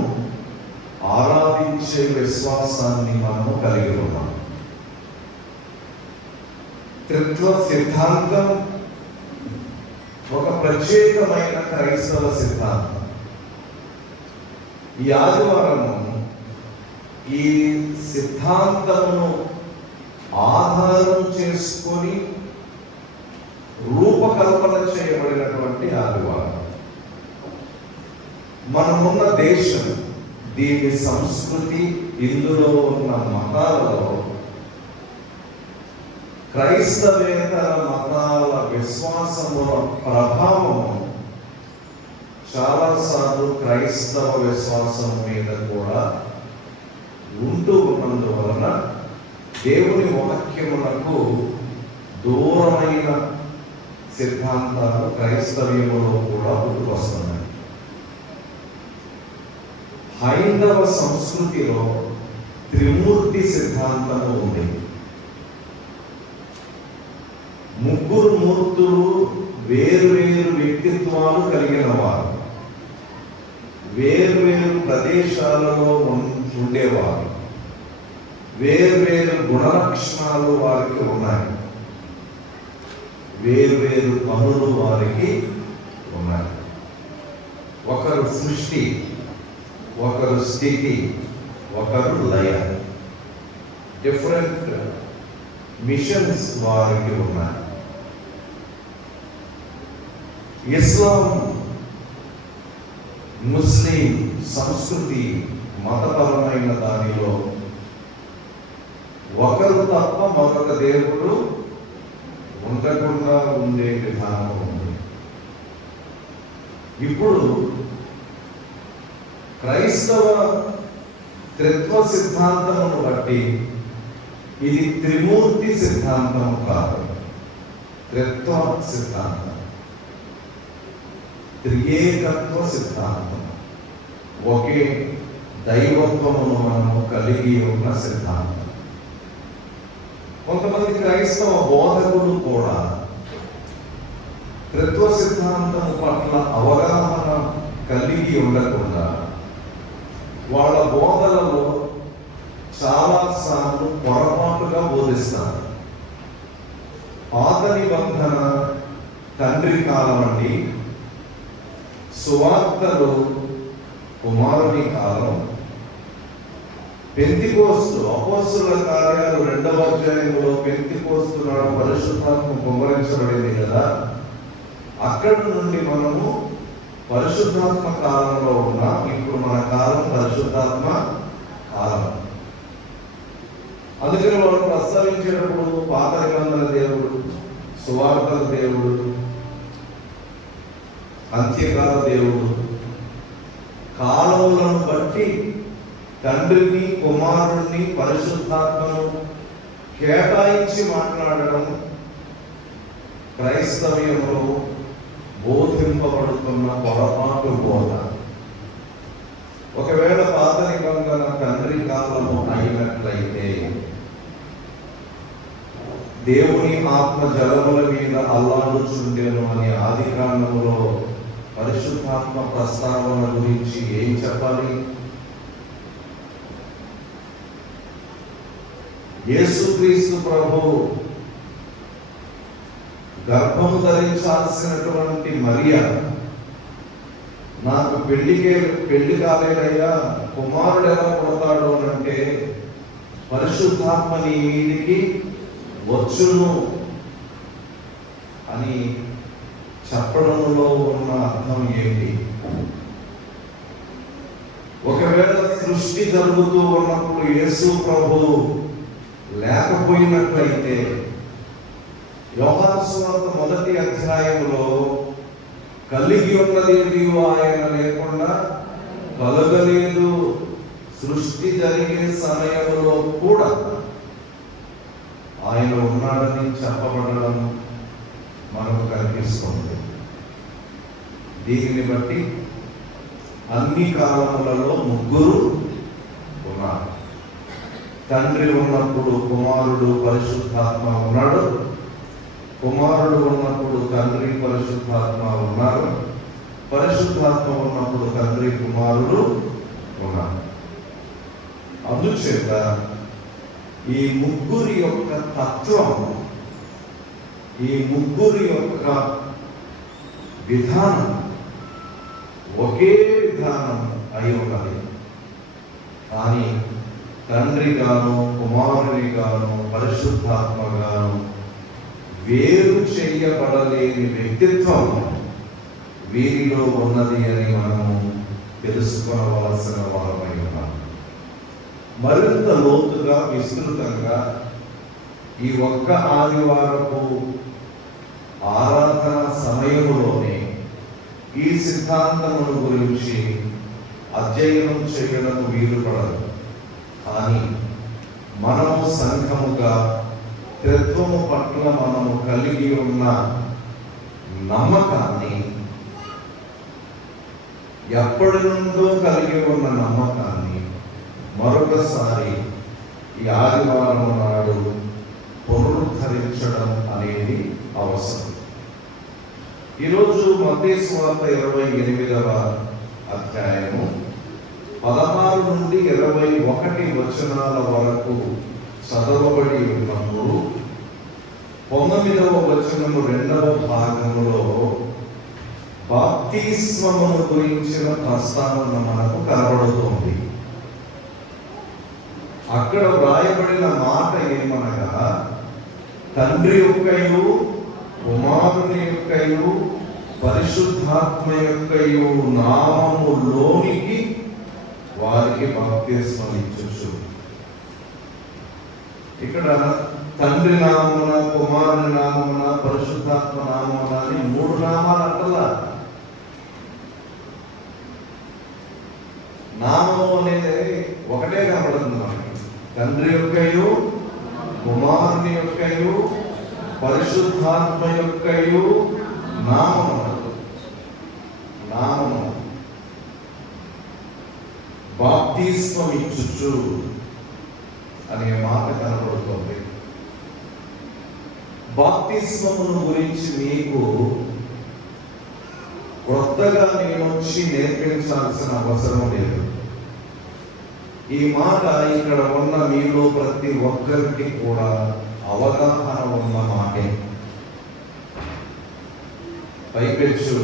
ఆరాధించే విశ్వాసాన్ని మనము కలిగి ఉన్నాం. త్రిత్వ సిద్ధాంతం ఒక ప్రత్యేకమైన క్రైస్తవ సిద్ధాంతం. ఈ ఆదివారము ఈ సిద్ధాంతమును ఆధారం చేసుకొని రూపకల్పన చేయబడినటువంటి ఆదివారం. మనమున్న దేశం, దీని సంస్కృతి, ఇందులో ఉన్న మతాలలో క్రైస్తవేతర మతాల విశ్వాసముల ప్రభావము చాలాసార్లు క్రైస్తవ విశ్వాసం మీద కూడా ఉంటూ ఉన్నందువలన దేవుని వాక్యములకు దూరమైన సిద్ధాంతాలు క్రైస్తవ్యములో కూడా పుట్టుకొస్తున్నాయి. హైందవ సంస్కృతిలో త్రిమూర్తి సిద్ధాంతము ఉంది. 3 మూర్తులు వేరు వ్యక్తిత్వాలు కలిగిన వారు, వేరు ప్రదేశాలలో ఉండేవారు, వేరు గుణలక్షణాలు వారికి ఉన్నాయి, వేరు పనులు వారికి ఉన్నాయి. ఒకరు సృష్టి, ఒకరు స్థితి, ఒకరు లయ. డిఫరెంట్ మిషన్స్ వారికి ఉన్నాయి. ఇస్లాం, ముస్లిం సంస్కృతి, మతపరమైన దానిలో ఒకరు తప్ప మరొక దేవుడు ఉండకుండా ఉండే విధానం ఉంది. ఇప్పుడు క్రైస్తవ త్రిత్వ సిద్ధాంతమును బట్టి ఇది త్రిమూర్తి సిద్ధాంతం కాదు, త్రిత్వ సిద్ధాంతం, త్రియేకత్వ సిద్ధాంతం. ఒకే దైవత్వమును మనము కలిగి ఉన్న సిద్ధాంతం. కొంతమంది క్రైస్తవ బోధకులు కూడా త్రిత్వ సిద్ధాంతం పట్ల అవగాహన కలిగి ఉండకుండా వాళ్ళ బోధనలో చాలాసార్లు పొరపాటుగా బోధిస్తారు. పాత నిబంధన తండ్రి కాలం అండి, సువార్తలు కుమారుని కాలం, పెంతెకోస్తు అపోస్తలుల కార్యాలు 2వ అధ్యాయంలో పెంతెకోస్తు నాడు పరిశుద్ధాత్మ కుమ్మరించబడింది కదా, అక్కడి నుండి మనము పరిశుద్ధాత్మ కాలంలో ఉన్నాం. ఇప్పుడు మన కాలం పరిశుద్ధాత్మ కాలం. అందుకని వాళ్ళు ప్రస్తావించేటప్పుడు పాత నిబంధన దేవుడు, సువార్తల దేవుడు, అంత్యకాల దేవుడు, కాలములను బట్టి తండ్రిని, కుమారుణ్ణి, పరిశుద్ధాత్మను కేటాయించి మాట్లాడడం క్రైస్తవ్యంలో బోధింపబడుతున్న పొరపాటు బోధ. ఒకవేళ పాత నిబంధన తండ్రి కాలము అయినట్లయితే దేవుని ఆత్మ జలముల మీద అల్లాడుచుండెను అని ఆది కాండములో పరిశుద్ధాత్మ ప్రస్తావన గురించి ఏం చెప్పాలి? యేసుక్రీస్తు ప్రభు గర్భము ధరించాల్సినటువంటి మరియా, నాకు పెళ్లి కాలేదయ్యా, కుమారుడు ఎలా పుడతాడు అంటే పరిశుద్ధాత్మ నీ మీదికి వచ్చును అని చెప్పడంలో ఉన్న అర్థం ఏంటి? ఒకవేళ సృష్టి జరుగుతూ ఉన్నప్పుడు యేసు ప్రభు లేకపోయినట్లయితే యోహాను సువార్త 1వ అధ్యాయంలో కలిగి ఉన్నది ఆయన లేకుండా కలగలేదు, సృష్టి జరిగే సమయంలో కూడా ఆయన ఉన్నాడని చెప్పబడడం మనకు కనిపిస్తుంది. దీనిని బట్టి అన్ని కాలములలో ముగ్గురు ఉన్నారు. తండ్రి ఉన్నప్పుడు కుమారుడు పరిశుద్ధాత్మ ఉన్నాడు, కుమారుడు ఉన్నప్పుడు తండ్రి పరిశుద్ధాత్మ ఉన్నారు, పరిశుద్ధాత్మ ఉన్నప్పుడు తండ్రి కుమారుడు ఉన్నారు. అందుచేత ఈ ముగ్గురి యొక్క తత్వం, ఈ ముగ్గురి యొక్క విధానం ఒకే విధానం అయి ఉన్నది. కానీ తండ్రి గాను కుమారుని గాను పరిశుద్ధాత్మ గాను వేరు చేయబడలేని వ్యక్తిత్వం వీరిలో ఉన్నది అని మనము తెలుసుకోవలసిన వారమై ఉన్నాం. మరింత లోతుగా విస్తృతంగా ఈ ఒక్క ఆదివారపు ఆరాధన సమయంలోనే ఈ సిద్ధాంతముల గురించి అధ్యయనం చేయడం వీలుపడదు. కానీ మనము సంఘముగా త్రిత్వము పట్ల మనము కలిగి ఉన్న నమ్మకాన్ని, ఎప్పటి నుండో కలిగి ఉన్న నమ్మకాన్ని మరొకసారి ఈ ఆదివారం నాడు పునరుద్ధరించడం అనేది అవసరం. ఈరోజు మత్తయి సువార్త 28వ అధ్యాయము 16 నుండి 21 వచనాల వరకు చదవబడి ఉన్నప్పుడు 9వ వచనము 2వ భాగంలో బాప్తిస్మమును గురించిన ప్రస్తావన మనకు కనబడుతోంది. అక్కడ వ్రాయబడిన మాట ఏమనగా, తండ్రి యొక్కయు కుమారుని యొక్కయు పరిశుద్ధాత్మ యొక్కయు నామములోనికి వారికి బాప్తిస్మం ఇచ్చొచ్చు. ఇక్కడ తండ్రి నామమున, కుమారుని నామమున, పరిశుద్ధాత్మ నామమున అని 3 నామాలు అంటలా. నామము అనేది ఒకటే కనబడుతుంది మనకి. తండ్రి యొక్కయు కుమారుని యొక్కయు పరిశుద్ధాత్మ యొక్కయు నామము, నామము బాప్తిస్మం ఇచ్చుచు అనే మాట కనబడుతుంది. బాప్తిస్మమును గురించి మీకు కొత్తగా నేను వచ్చి నేర్పించాల్సిన అవసరం లేదు. ఈ మాట ఇక్కడ ఉన్న మీలో ప్రతి ఒక్కరికి కూడా అవగాహన ఉన్న మాటే. పైపెచ్చు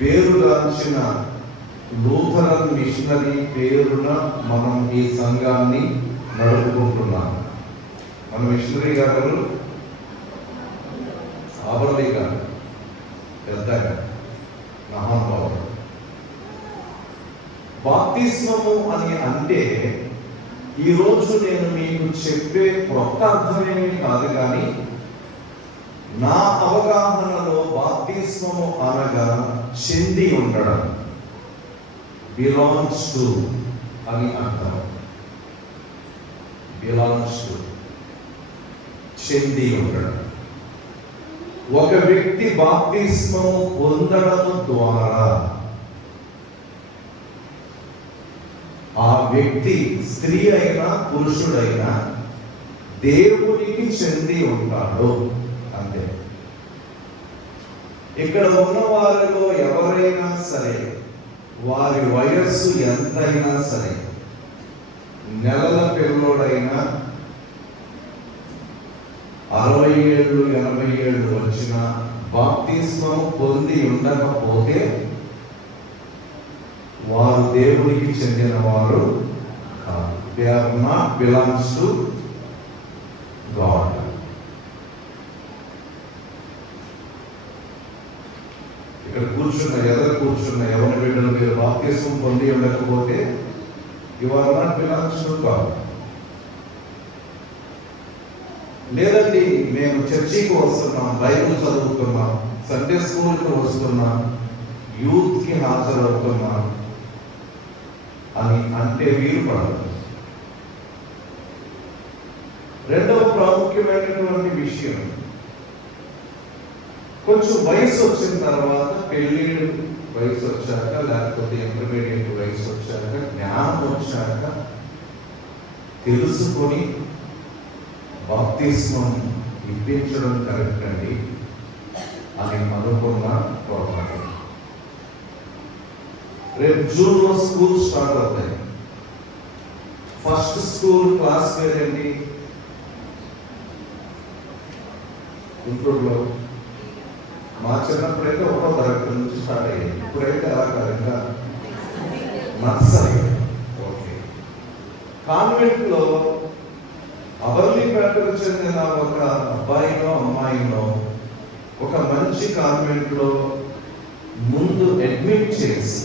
పేరుగాంచిన లూథరన్ మిషనరీ పేరున మనం ఈ సంఘాన్ని నడుపుకుంటున్నాం. మన మిషనరీ గారు ఆబరలి గారు పెద్దగా మహానుభావుడు. బాప్తిస్మము అని అంటే ఈరోజు నేను మీకు చెప్పే కొత్త అర్థమేమి కాదు, కానీ నా అవగాహనలో బాప్తిస్మము అనగా చెంది ఉండడం, బిలాంగ్స్ టు అని అర్థం. బిలాంగ్స్ టు, చెంది ఉండడం. ఒక వ్యక్తి బాప్తిస్మము పొందడం ద్వారా ఆ వ్యక్తి స్త్రీ అయినా పురుషుడైనా దేవునికి చెంది ఉంటాడు, అంతే. ఇక్కడ ఉన్న వారిలో ఎవరైనా సరే, వారి వయస్సు ఎంతైనా సరే, నెలల పిల్లోడైనా 60 ఏళ్ళు 80 ఏళ్ళు వచ్చిన బాప్తిస్మం పొంది ఉండకపోతే వారు దేవునికి చెందిన వారు కాదు. They are not belongs to God. ఇక్కడ ఇక్కడ ఎదురు కూర్చున్న ఎవరి బిడ్డలు మీరు బాప్తిస్మం పొంది ఉండకపోతే you are not belongs to God. లేదండి మేము చర్చికి వస్తున్నాం, బైబిల్ చదువుతున్నాం, సండే స్కూల్కి వస్తున్నాం, యూత్కి హాజరవుతున్నాం అని అంటే వీలు పడదు. రెండవ ప్రాముఖ్యమైనటువంటి విషయం, కొంచెం వయసు వచ్చిన తర్వాత, పెళ్లి వయసు వచ్చాక, లేకపోతే ఇంటర్మీడియట్ వయసు వచ్చాక, జ్ఞానం వచ్చాక తెలుసుకొని బాప్తిస్మం ఇప్పించడం కరెక్ట్ అండి అని అనుకున్న పొరపాటు. రేపు జూన్లో స్కూల్ స్టార్ట్ అవుతాయి. ఫస్ట్ స్కూల్ క్లాస్ పేరేంటి? ఇంట్లో మా చిన్నప్పుడైతే 1వ తరగతి నుంచి స్టార్ట్ అయ్యాయి. ఇప్పుడైతే అలా కాదు, ఇంకా నర్సరీ. ఓకే. కాన్వెంట్లో అబర్లీపేటకు చెందిన ఒక అబ్బాయినో అమ్మాయినో ఒక మంచి కాన్వెంట్లో ముందు అడ్మిట్ చేసి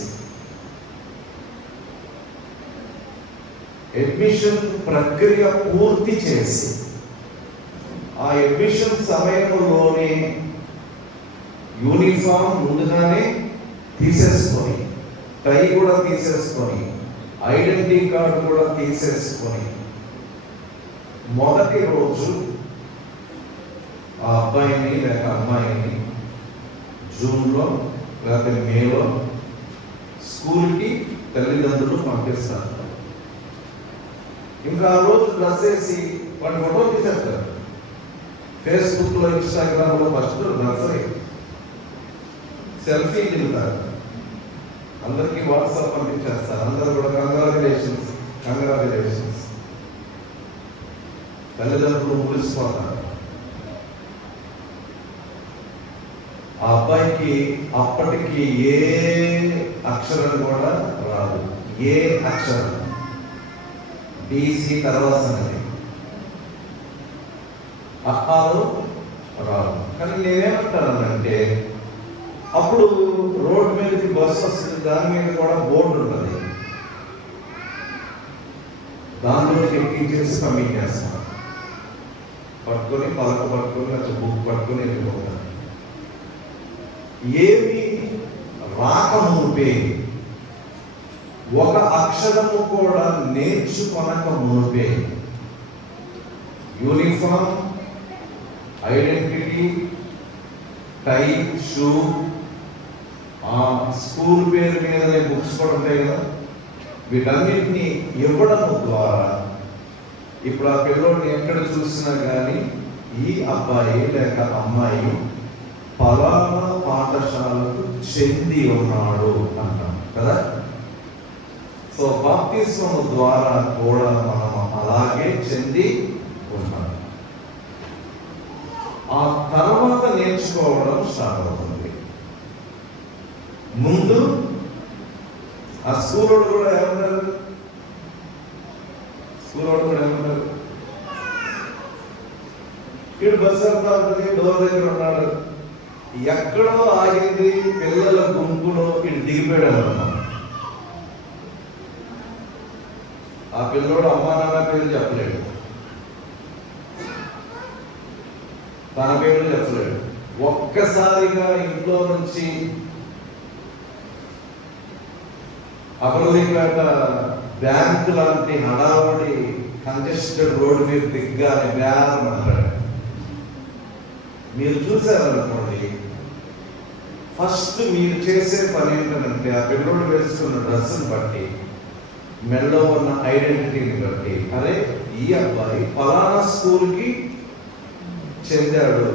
అడ్మిషన్ ప్రక్రియ పూర్తి చేసి ఆ అడ్మిషన్ సమయంలోనే యూనిఫామ్ ముందుగానే తీసేసుకొని, టై కూడా తీసేసుకొని, ఐడెంటిటీ కార్డు కూడా తీసేసుకొని, మొదటి రోజు ఆ అబ్బాయిని లేక అమ్మాయిని జూన్లో లేకపోతే మేలో స్కూల్కి తల్లిదండ్రులు పంపిస్తారు. ఇంకా ఆ రోజు డ్రెస్ వేసి వాటి ఫోటో తీసేస్తారు. ఫేస్బుక్లో, ఇన్స్టాగ్రామ్లో ఫస్ట్ నర్సరీ సెల్ఫీ దిగుతారు, అందరికీ వాట్సాప్ పంపించేస్తారు. అందరూ కూడా కంగ్రాచులేషన్స్. తల్లిదండ్రులు మురిసిపోతారు. ఆ అబ్బాయికి అప్పటికి ఏ అక్షరం కూడా రాదు. ఏ అక్షరం, బీసీ తర్వాత సంగతి, అహాలు రాదు. కానీ నేనేమంటానంటే, అప్పుడు రోడ్డు మీదకి బస్సు వస్తుంది, దాని మీద కూడా బోర్డు ఉంటుంది, దానిలోకి ఎక్కించేసి పంపించేస్తాను. పట్టుకొని పలక పట్టుకొని లేకపోతే బుక్ పట్టుకొని వెళ్ళిపోతాను. ఏమి రాకమునిపే, ఒక అక్షరము కూడా నేర్చుకొనక మునిపే యూనిఫామ్, ఐడెంటిటీ, టై, షూ, ఆ స్కూల్ పేరు మీదనే బుక్స్ కూడా ఉంటాయి కదా, వీటన్నిటినీ ఇవ్వడం ద్వారా ఇప్పుడు ఆ పిల్లోడిని ఎక్కడ చూసినా కానీ ఈ అబ్బాయి లేక అమ్మాయి పలానా పాఠశాలకు చెంది ఉన్నాడు అంటాం కదా. సో బాప్తిస్మము ద్వారా కూడా మనం అలాగే చెంది ఉంటాం. ఆ తర్వాత నేర్చుకోవడం స్టార్ట్ అవుతుంది. ముందు ఆ స్కూల్ వాడు కూడా ఏమన్నారు, వీడు బస్సు వెళ్తా ఉంటుంది, డోర్ దగ్గర ఉన్నాడు, ఎక్కడో ఆగింది, పిల్లల గుంపులో వీడు దిగిపోయాడు అన్నమాట. ఆ పిల్లోడు అమ్మా నాన్న పేరు చెప్పలేడు, తన పేరు చెప్పలేడు. ఒక్కసారిగా ఇంట్లో నుంచి అబర్లీపేట బ్యాంకు లాంటి హడావుడి కంజెస్టెడ్ రోడ్డు మీద దిగ్గానే బ్యాన్ అంటాడు. మీరు చూసారనుకోండి, ఫస్ట్ మీరు చేసే పని ఏంటంటే ఆ పిల్లోడు వేసుకున్న డ్రెస్సును బట్టి, మెడలో ఉన్న ఐడెంటిటీని బట్టి, అరే ఈ అబ్బాయి ఫలానా స్కూల్కి చెందాడు,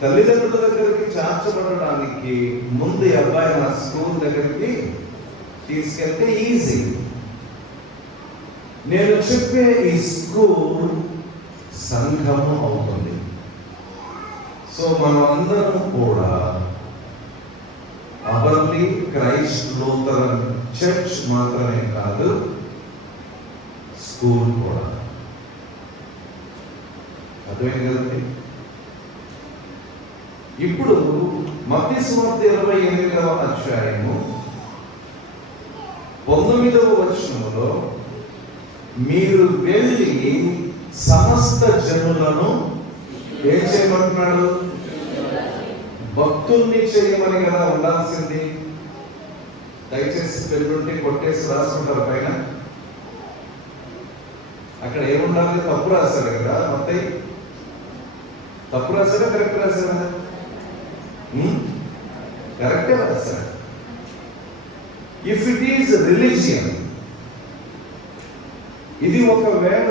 తల్లిదండ్రుల దగ్గరికి చేర్చబడడానికి ముందు ఈ అబ్బాయి నా స్కూల్ దగ్గరికి తీసుకెళ్తే ఈజీ. నేను చెప్పే ఈ స్కూల్ సంఘము అవుతుంది. సో మనం అందరం కూడా అబర్లీ క్రైస్ట్ లూథరన్ చర్చ్ మాత్రమే కాదు, స్కూల్ కూడా. అర్థమైంది కదండి. ఇప్పుడు మత్తయి సువార్త 28వ అధ్యాయము 19వ వచనములో, మీరు వెళ్ళి సమస్త జనులను ఏం చేయమంటున్నాడు? భక్తుల్ని చేయమని కదా ఉండాల్సింది. దయచేసి పెళ్ళుంటే కొట్టేసి రాసుకుంటారు పైన. అక్కడ ఏముండాలి? తప్పు రాశారు కదా మత్తయి. తప్పు రాశారా కరెక్ట్ రాశారా? కరెక్టే రాశారు. ఇఫ్ ఇట్ ఈజ్ రిలీజియన్, ఇది ఒకవేళ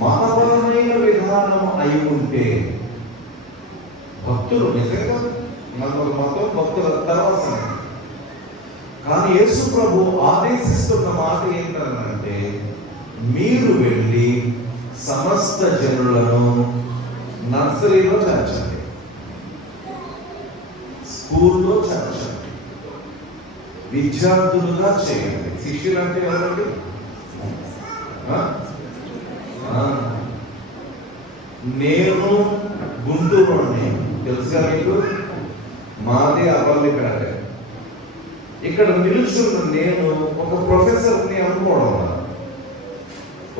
మతపరమైన విధానం అయి ఉంటే, భక్తులు నిజంగా నలుగురు మతం భక్తుల తర్వాత, కానీ యేసు ప్రభు ఆదేశిస్తున్న మాట ఏంటంటే, మీరు వెళ్ళి సమస్త జనులను నర్సరీలో చేర్చండి, స్కూల్లో చేర్చండి, విద్యార్థులుగా చేయండి. శిష్యులు అంటే ఎవరండి? నేను గుంటూరుని తెలుసుగా మీకు, మాది అపల్లిపేట. ఇక్కడ నిలుచున్న నేను ఒక ప్రొఫెసర్ని అనుకోవడం వల్ల,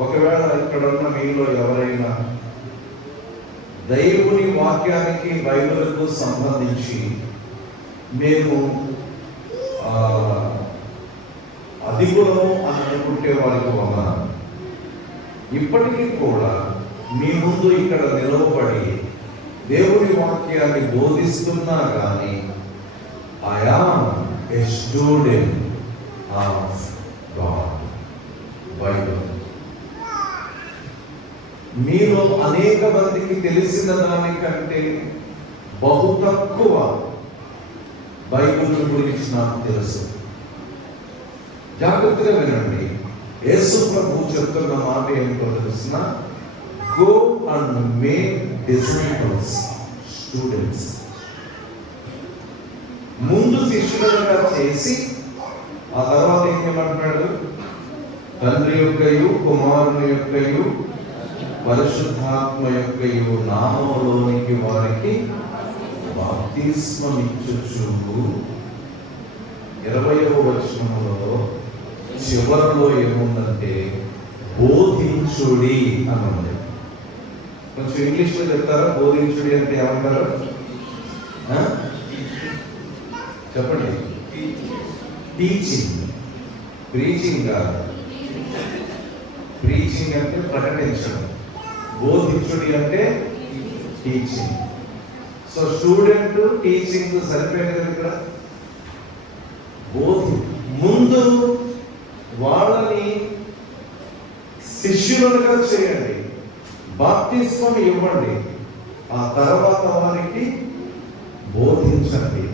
ఒకవేళ ఇక్కడ ఉన్న మీలో ఎవరైనా దైవుని వాక్యానికి బైబిల్కు సంబంధించి మేము అధికులము అని అనుకుంటే వారికి ఉన్నారు. ఇప్పటికీ కూడా మీ ముందు ఇక్కడ నిలవబడి దేవుని వాక్యాన్ని బోధిస్తున్నా కానీ I am a student of God Bible. మీలో అనేక మందికి తెలిసిన దానికంటే బహు తక్కువ బైబిల్ గురించి నాకు తెలుసు. జాగ్రత్తగా వినండి. యేసు ప్రభు చెప్తున్న మాట ఏమిటో తెలిసిన, go and make disciples, students. ముందు శిష్యులుగా చేసి ఆ తర్వాత ఏం చేయమంటున్నాడు? తండ్రి యొక్కయు కుమారుని యొక్కయు పరిశుద్ధాత్మ యొక్కయు నామములోనికి వారికి బాప్తిస్మమిచ్చుచు. 20వ వచనంలో చివరిలో ఏముందంటే బోధించుడి అని ఉంది. కొంచెం ఇంగ్లీష్ లో చెప్తారా? బోధించుడి అంటే ఏమంటారు? చెప్పండి. టీచింగ్, ప్రీచింగ్ కాదు. ప్రీచింగ్ అంటే ప్రకటించడం, బోధించుడి అంటే టీచింగ్. సో స్టూడెంట్ టీచింగ్ సరిపోయింది కదా ఇక్కడ. బోధి ముందు వాళ్ళని శిష్యులుగా చేయండి, బాప్తిస్మం ఇవ్వండి, ఆ తర్వాత వారికి బోధించండి.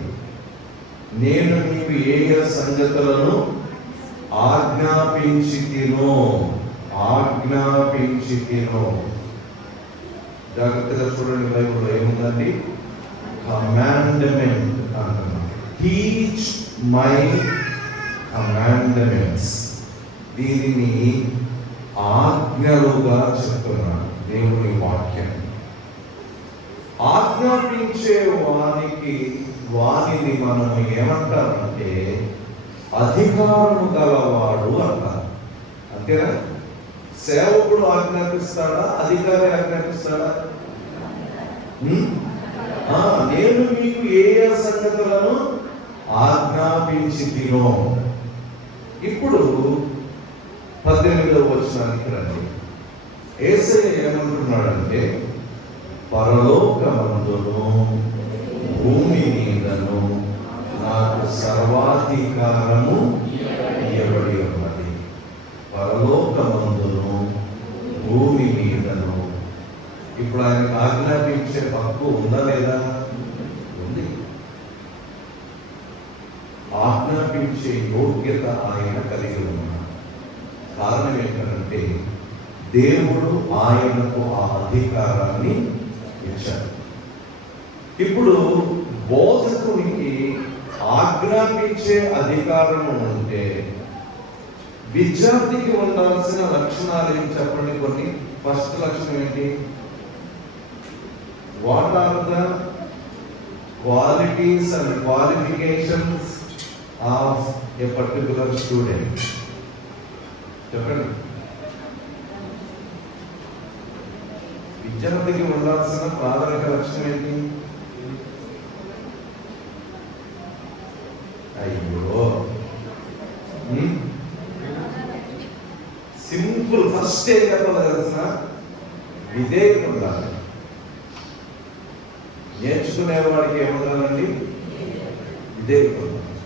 నేను మీకు ఏ సంగతులను ఆజ్ఞాపించితినో. జాగ్రత్తగా చూడండి, బైబిల్లో ఏముందండి? కమాండ్మెంట్ అంటున్నాడు. Teach my commandments. దీనిని ఆజ్ఞలుగా చెప్తున్నాడు దేవుని వాక్యం. ఆజ్ఞాపించే వానిని మనం ఏమంటారంటే అధికారము గలవాడు అంటారు. అంతేనా? సేవకుడు ఆజ్ఞాపిస్తాడా? అధికారి ఆజ్ఞాపిస్తాడా? నేను మీకు ఏ సంగతులను ఆజ్ఞాపించితినో. ఇప్పుడు 18వ వచనానికి రండి. యేసయ్య ఏమంటున్నాడంటే, పరలోకమందును భూమి మీదను నాకు సర్వాధికారము ఇవ్వబడి ఉన్నది. పరలోకమందును భూమి మీదను. ఇప్పుడు ఆయనకు ఆజ్ఞాపించే హక్కు ఉందా లేదా? ఉంది. ఆజ్ఞాపించే యోగ్యత ఆయన కలిగి ఉన్నాడు. కారణం ఏంటంటే దేవుడు ఆయనకు ఆ అధికారాన్ని ఇచ్చాడు. ఇప్పుడు బోధకునికి ఆజ్ఞాపించే అధికారం ఉంటే విద్యార్థికి ఉండాల్సిన లక్షణాలు ఏమి చెప్పండి కొన్ని. ఫస్ట్ లక్షణం ఏంటి? What are the qualities and qualifications of a particular student. చెప్పండి, విద్యార్థికి ఉండాల్సిన ప్రాథమిక లక్ష్యం ఏంటి? అయ్యో, సింపుల్. ఫస్ట్ ఏం చెప్పాలి తెలిసిన? విధేయత ఉండాలి. నేర్చుకునే వాడికి ఏముండాలండి? విధేయత ఉండాలి,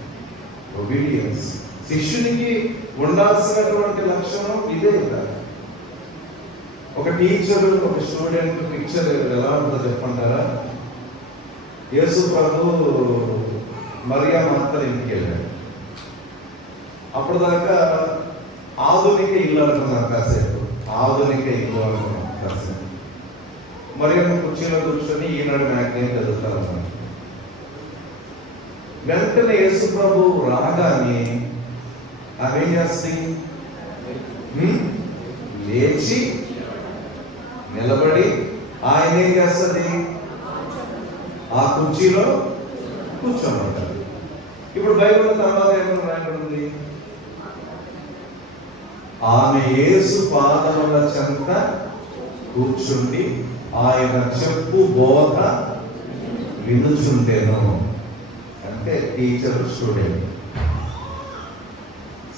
ఒబీడియన్స్. శిష్యునికి ఉండాల్సినటువంటి లక్షణం విధేయత. ఒక టీచర్ ఒక స్టూడెంట్ పిక్చర్ ఎలా ఉంటుందో చెప్పంటారా? యేసు ప్రభు మరియా మార్తల ఇంటికి వెళ్ళాడు. అప్పుడు దాకా ఆధునిక ఇల్లు అనుకున్నాను కాసేపు, ఆధునిక ఇల్లు అనుకున్నాను కాసేపు. మరియమ్మ కుర్చీలో కూర్చొని ఈనాడు మ్యాగ్జిన్ చదువుతారు. వెంటనే యేసు ప్రభు రాగానే ఆమె ఏం చేస్తుంది? లేచి నిలబడి ఆయన ఏం చేస్తుంది? ఆ కుర్చీలో కూర్చోమంటారు. ఇప్పుడు బైబిల్ తర్వాత ఏమైనా రాయబడింది? ఆమె యేసు పాదముల చెంత కూర్చుండి ఆయన చెప్పు బోధ వినుచుండెను. అంటే టీచర్ స్టూడెంట్.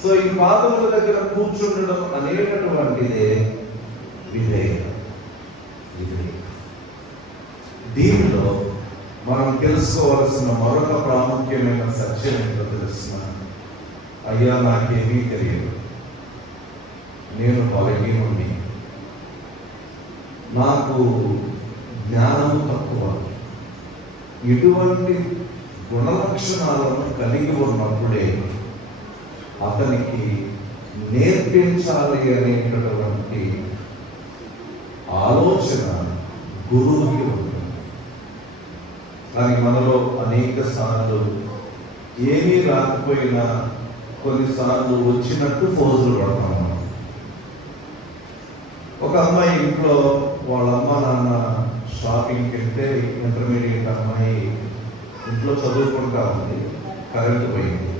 సో ఈ పాదముల దగ్గర కూర్చుండడం అనేటటువంటిదే విధేయత. దీనిలో మనం తెలుసుకోవాల్సిన మరొక ప్రాముఖ్యమైన సత్యం ఏంటో తెలుసిన? అయ్యా, నాకేమీ తెలియదు, నేను బలహీనుడిని, నాకు జ్ఞానం తక్కువ. ఇటువంటి గుణలక్షణాలను కలిగి ఉన్నప్పుడే అతనికి నేర్పించాలి అనేటటువంటి ఆలోచన గురువుకి ఉంటుంది. కానీ మనలో అనేక సార్లు ఏమీ రాకపోయినా కొన్నిసార్లు వచ్చినట్టు ఫోజులు పడతాము. ఒక అమ్మాయి ఇంట్లో వాళ్ళ అమ్మ నాన్న షాపింగ్కి వెళ్తే, ఇంటర్మీడియట్ అమ్మాయి ఇంట్లో చదువుకుంటా ఉంది, కరెంటు పోయింది.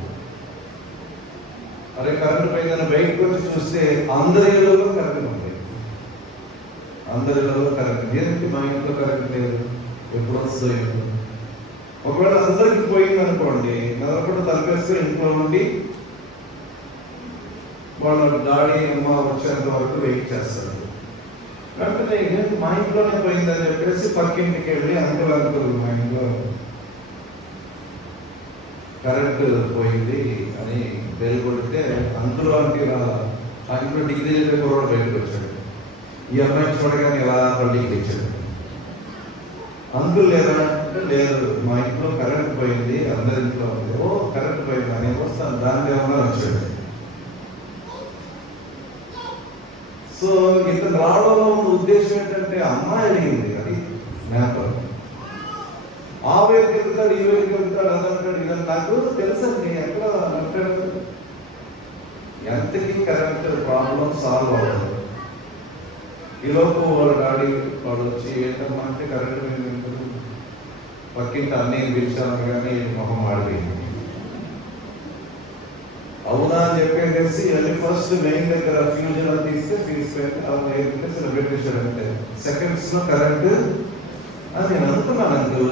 అరే కరెంటు పోయిందని బయటకు వచ్చి చూస్తే అందరిలో కరెంటు ఉంది. అందరిలో కరెంటు లేదంటే మా ఇంట్లో కరెంటు లేదు, ఎప్పుడు వస్తుందో. ఒకవేళ అందరికి పోయింది అనుకోండి, నలభై తలపేస్తే ఇంట్లో ఉండి వాళ్ళ డాడీ అమ్మ వచ్చేంత వరకు వెయిట్ చేస్తారు. వెంటనే మా ఇంట్లోనే పోయిందని చెప్పేసి పక్కింటికి వెళ్ళి అంకుల్ మా ఇంట్లో కరెంటు పోయింది అని బెల్ కొడితే అంకుల్ అంటే ఆ ఇంట్లో డిగ్రీ చదివే కూడా బయటకు వచ్చాడు. ఈ అమ్మాయి చూడగానే ఎలా పల్లికి తెచ్చాడు. అంకుల్ లేదా అంటే లేదు, మా ఇంట్లో కరెంట్ పోయింది, అందరి ఇంట్లో ఉంది. ఓ కరెంట్ పోయింది అని వస్తాను, దాని ఏమన్నా వచ్చాడు. సో ఇంత రావడంలో ఉన్న ఉద్దేశం ఏంటంటే అమ్మాయి అడిగింది, అది జ్ఞాపకం. ఆ వైపు వెళ్తాడు, ఈ వైపు వెళ్తాడు, అదంటాడు, ఇదని నాకు తెలుసండి. ఎక్కడ అంటాడు, ఎంతకి కరెంట్ ప్రాబ్లం సాల్వ్ అవ్వదు. ఈలోపు వాళ్ళ డాడీ వాడు వచ్చి ఏంటమ్మా అంటే కరెంట్ మీద పక్కింటి అన్నయ్య పిలిచాను కానీ మొహం మాడిపోయింది. అవునా అని చెప్పేసి వెళ్ళి ఫస్ట్ మెయిన్ దగ్గర ఫ్యూజ్ ఎలా తీస్తే తీసుకెళ్ళి సెలబ్రేట్ చేశాడంటే సెకండ్స్ లో కరెంట్ అని నేను అనుకున్నాను. అంకుల్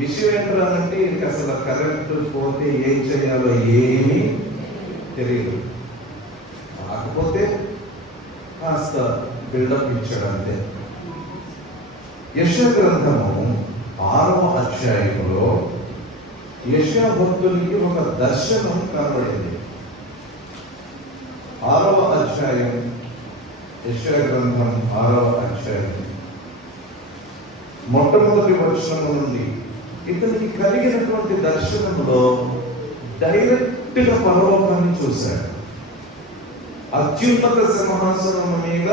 విషయం ఏంటంటే ఇంక అసలు కరెంట్ పోతే ఏం చేయాలో ఏమీ తెలియదు. కాకపోతే కాస్త బిల్డప్ ఇచ్చాడు అంతే. యెషయా గ్రంథము 6వ అధ్యాయంలో యెషయా భక్తునికి ఒక దర్శనం కనబడింది. 6వ అధ్యాయం, యెషయా గ్రంథం 6వ అధ్యాయం మొట్టమొదటి వచనము నుండి ఇతనికి కలిగినటువంటి దర్శనంలో డైరెక్ట్ గా పరలోకాన్ని చూశాడు. అత్యున్నత సింహాసనం మీద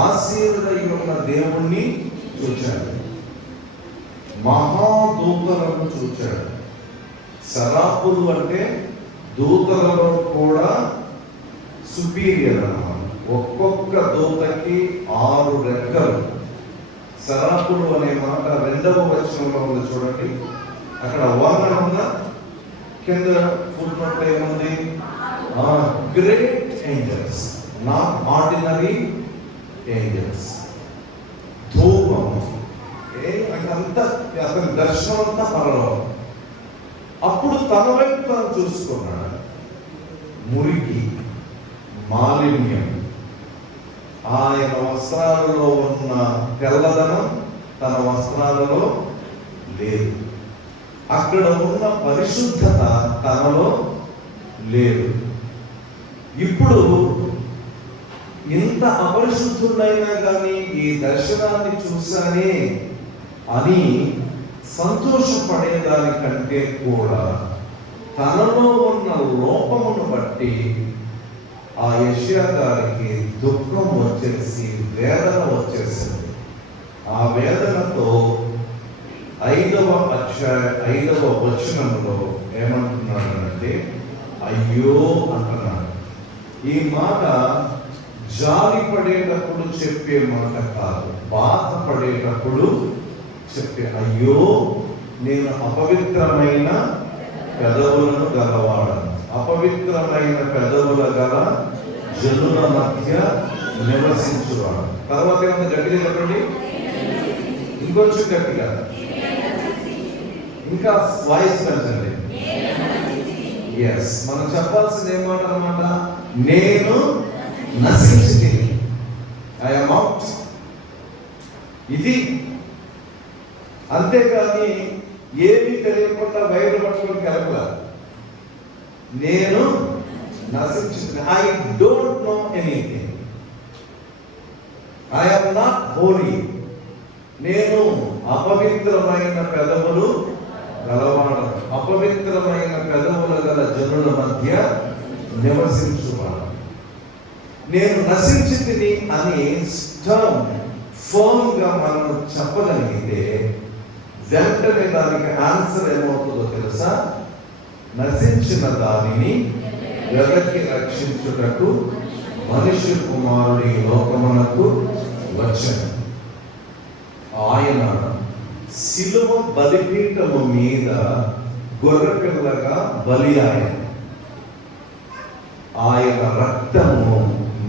ఆసీనుడై ఉన్న దేవుణ్ణి చూచాడు. మహాదూతలను చూచాడు. సరాపులు అంటే దూతలలో కూడా సుపీరియర్ అన్నమాట. ఒక్కొక్క దూతకి 6 రెక్కలు. సరాపులు అనే మాట 2వ వచనంలో ఉంది చూడండి. అక్కడ వర్ణన ఉందా? కింద ఫుల్ నోట్ ఏముంది? Great angels, not ordinary angels. ధూపం అంతా అతని దర్శనం అంతా పరలోకం. అప్పుడు తన వైపు తను చూసుకున్నాడు. మురికి, మాలిన్యం, ఆయన వస్త్రాలలో ఉన్న తెల్లదనం తన వస్త్రాలలో లేదు. అక్కడ ఉన్న పరిశుద్ధత తనలో లేదు. ఇప్పుడు ఇంత అపరిశుద్ధుడైనా కానీ ఈ దర్శనాన్ని చూశానే అని సంతోషపడేదానికంటే కూడా తనలో ఉన్న లోపమును బట్టి ఆ యెషయా గారికి దుఃఖం వచ్చేసి వేదన వచ్చేసింది. ఆ వేదనతో 5వ వచనంలో ఏమంటున్నాడంటే అయ్యో అంటున్నాడు. ఈ మాట జాలి పడేటప్పుడు చెప్పే మాట కాదు, బాధపడేటప్పుడు చెప్పే. అయ్యో, నేను అపవిత్రమైన పెదవులను గలవాడను, అపవిత్రమైన పెదవుల గల జనుల మధ్య నివసించువాడు. తర్వాత ఏమన్నా గట్టిగా చెప్పండి, ఇంకొంచెం గట్టిగా, ఇంకా వాయిస్ పెంచండి. ఎస్, మనం చెప్పాల్సింది ఏమాట అన్నమాట, నేను నశించి ఐ యామ్ అవుట్. ఇది అంతేకాని ఏమీ తెలియకుండా బయట పట్టుకొని కలగలేదు. నేను నశించింది. I don't know anything, I am not holy. నేను అపవిత్రమైన పెదవులు గలవాడను, అపవిత్రమైన పెదవుల గల జనుల మధ్య నివసించువాడు. నేను నశించితిని అని స్టర్మ్ ఫర్మ్ గా మనం చెప్పగలిగితే వెంటనే దానికి ఆన్సర్ ఏమవుతుందో తెలుసా? నశించిన దానిని వెదకి రక్షించుటకు మనిషి కుమారుడు ఈ లోకమునకు వచ్చెను. ఆయన శిలువ బలిపీఠము మీద గొర్రెపిల్లగా బలి ఆయన రక్తము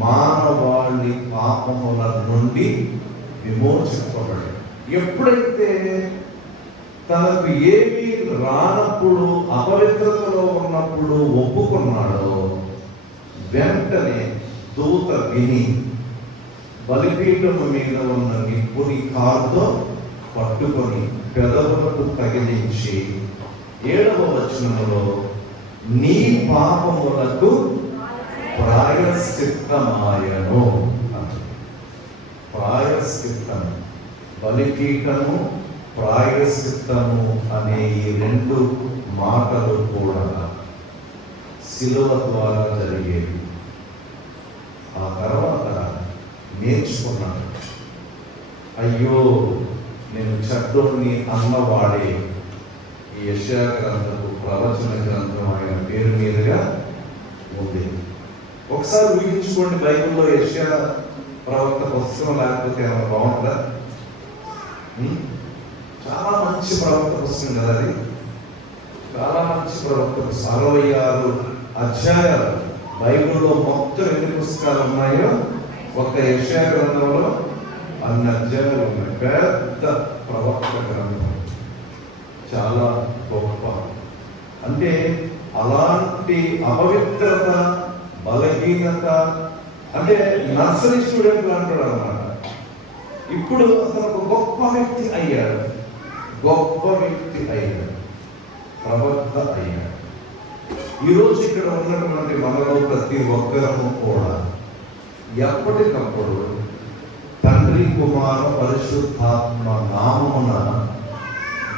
మానవాళి పాపముల నుండి విమోచింపబడి, ఎప్పుడైతే తనకు ఏమీ రానప్పుడు అపవిత్రతలో ఉన్నప్పుడు ఒప్పుకున్నాడో వెంటనే దూత విని బలిపీఠము మీద ఉన్న నిప్పుని కారుతో పట్టుకొని పెదవులకు తగిలించి 7వ వచనములో నీ పాపములకు ప్రాయశ్చిత్తమాయను. ప్రాయశ్చిత్తము, బలిపీఠము, ప్రాయశ్చిత్తము అనే ఈ 2 మాటలు కూడా శిలువ ద్వారా జరిగేవి. ఆ తర్వాత నేర్చుకున్నాడు. అయ్యో, నేను చెడ్డోడిని అన్నవాడే ఈ యెషయా గ్రంథపు ప్రవచన గ్రంథం ఆయన పేరు మీదుగా ఉంది. ఒకసారి ఊహించుకోండి, బైబిల్లో యెషయా ప్రవక్త పుస్తకం లేకపోతే ఏమైనా బాగుంటుందా? చాలా మంచి ప్రవక్త పుస్తకం కదా అది. చాలా మంచి ప్రవక్త పుస్తకం. 66 అధ్యాయాలు. బైబిల్లో మొత్తం ఎన్ని పుస్తకాలు ఉన్నాయో ఒక యెషయా గ్రంథంలో అన్ని అధ్యాయాలు ఉన్నాయి. పెద్ద ప్రవక్త గ్రంథం, చాలా గొప్ప. అంటే అలాంటి అపవిత్రత, బలహీనత, అంటే నర్సరీ స్టూడెంట్ అంటాడు అన్నమాట. ఇప్పుడు అతను ఒక గొప్ప వ్యక్తి అయ్యాడు, ప్రవక్త అయ్యాడు. ఈరోజు ఇక్కడ ఉన్నటువంటి మనలో ప్రతి ఒక్కరము కూడా ఎప్పటికప్పుడు తండ్రి, కుమార, పరిశుద్ధాత్మ నామమున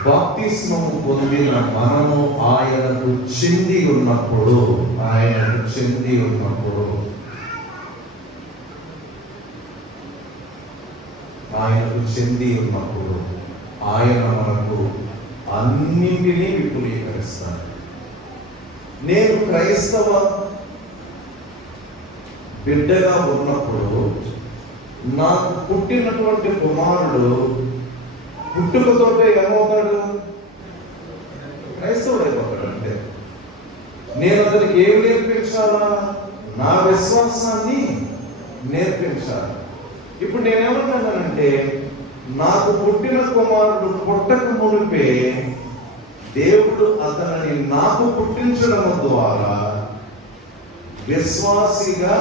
బాప్తిస్మము పొందిన మనము ఆయనకు చెంది ఉన్నప్పుడు ఆయన మనకు అన్నింటినీ విపులీకరిస్తాడు. నేను క్రైస్తవ బిడ్డగా ఉన్నప్పుడు నాకు పుట్టినటువంటి కుమారుడు పుట్టుకతోటే ఏమవుతాడు? క్రైస్తవుడు అయిపోతాడు. అంటే నేను అతనికి ఏమి నేర్పించాలా? నా విశ్వాసాన్ని నేర్పించాలి. ఇప్పుడు నేనేమంటున్నానంటే, నాకు పుట్టిన కుమారుడు పుట్టక మునిపే దేవుడు అతనిని నాకు పుట్టించడం ద్వారా విశ్వాసిగా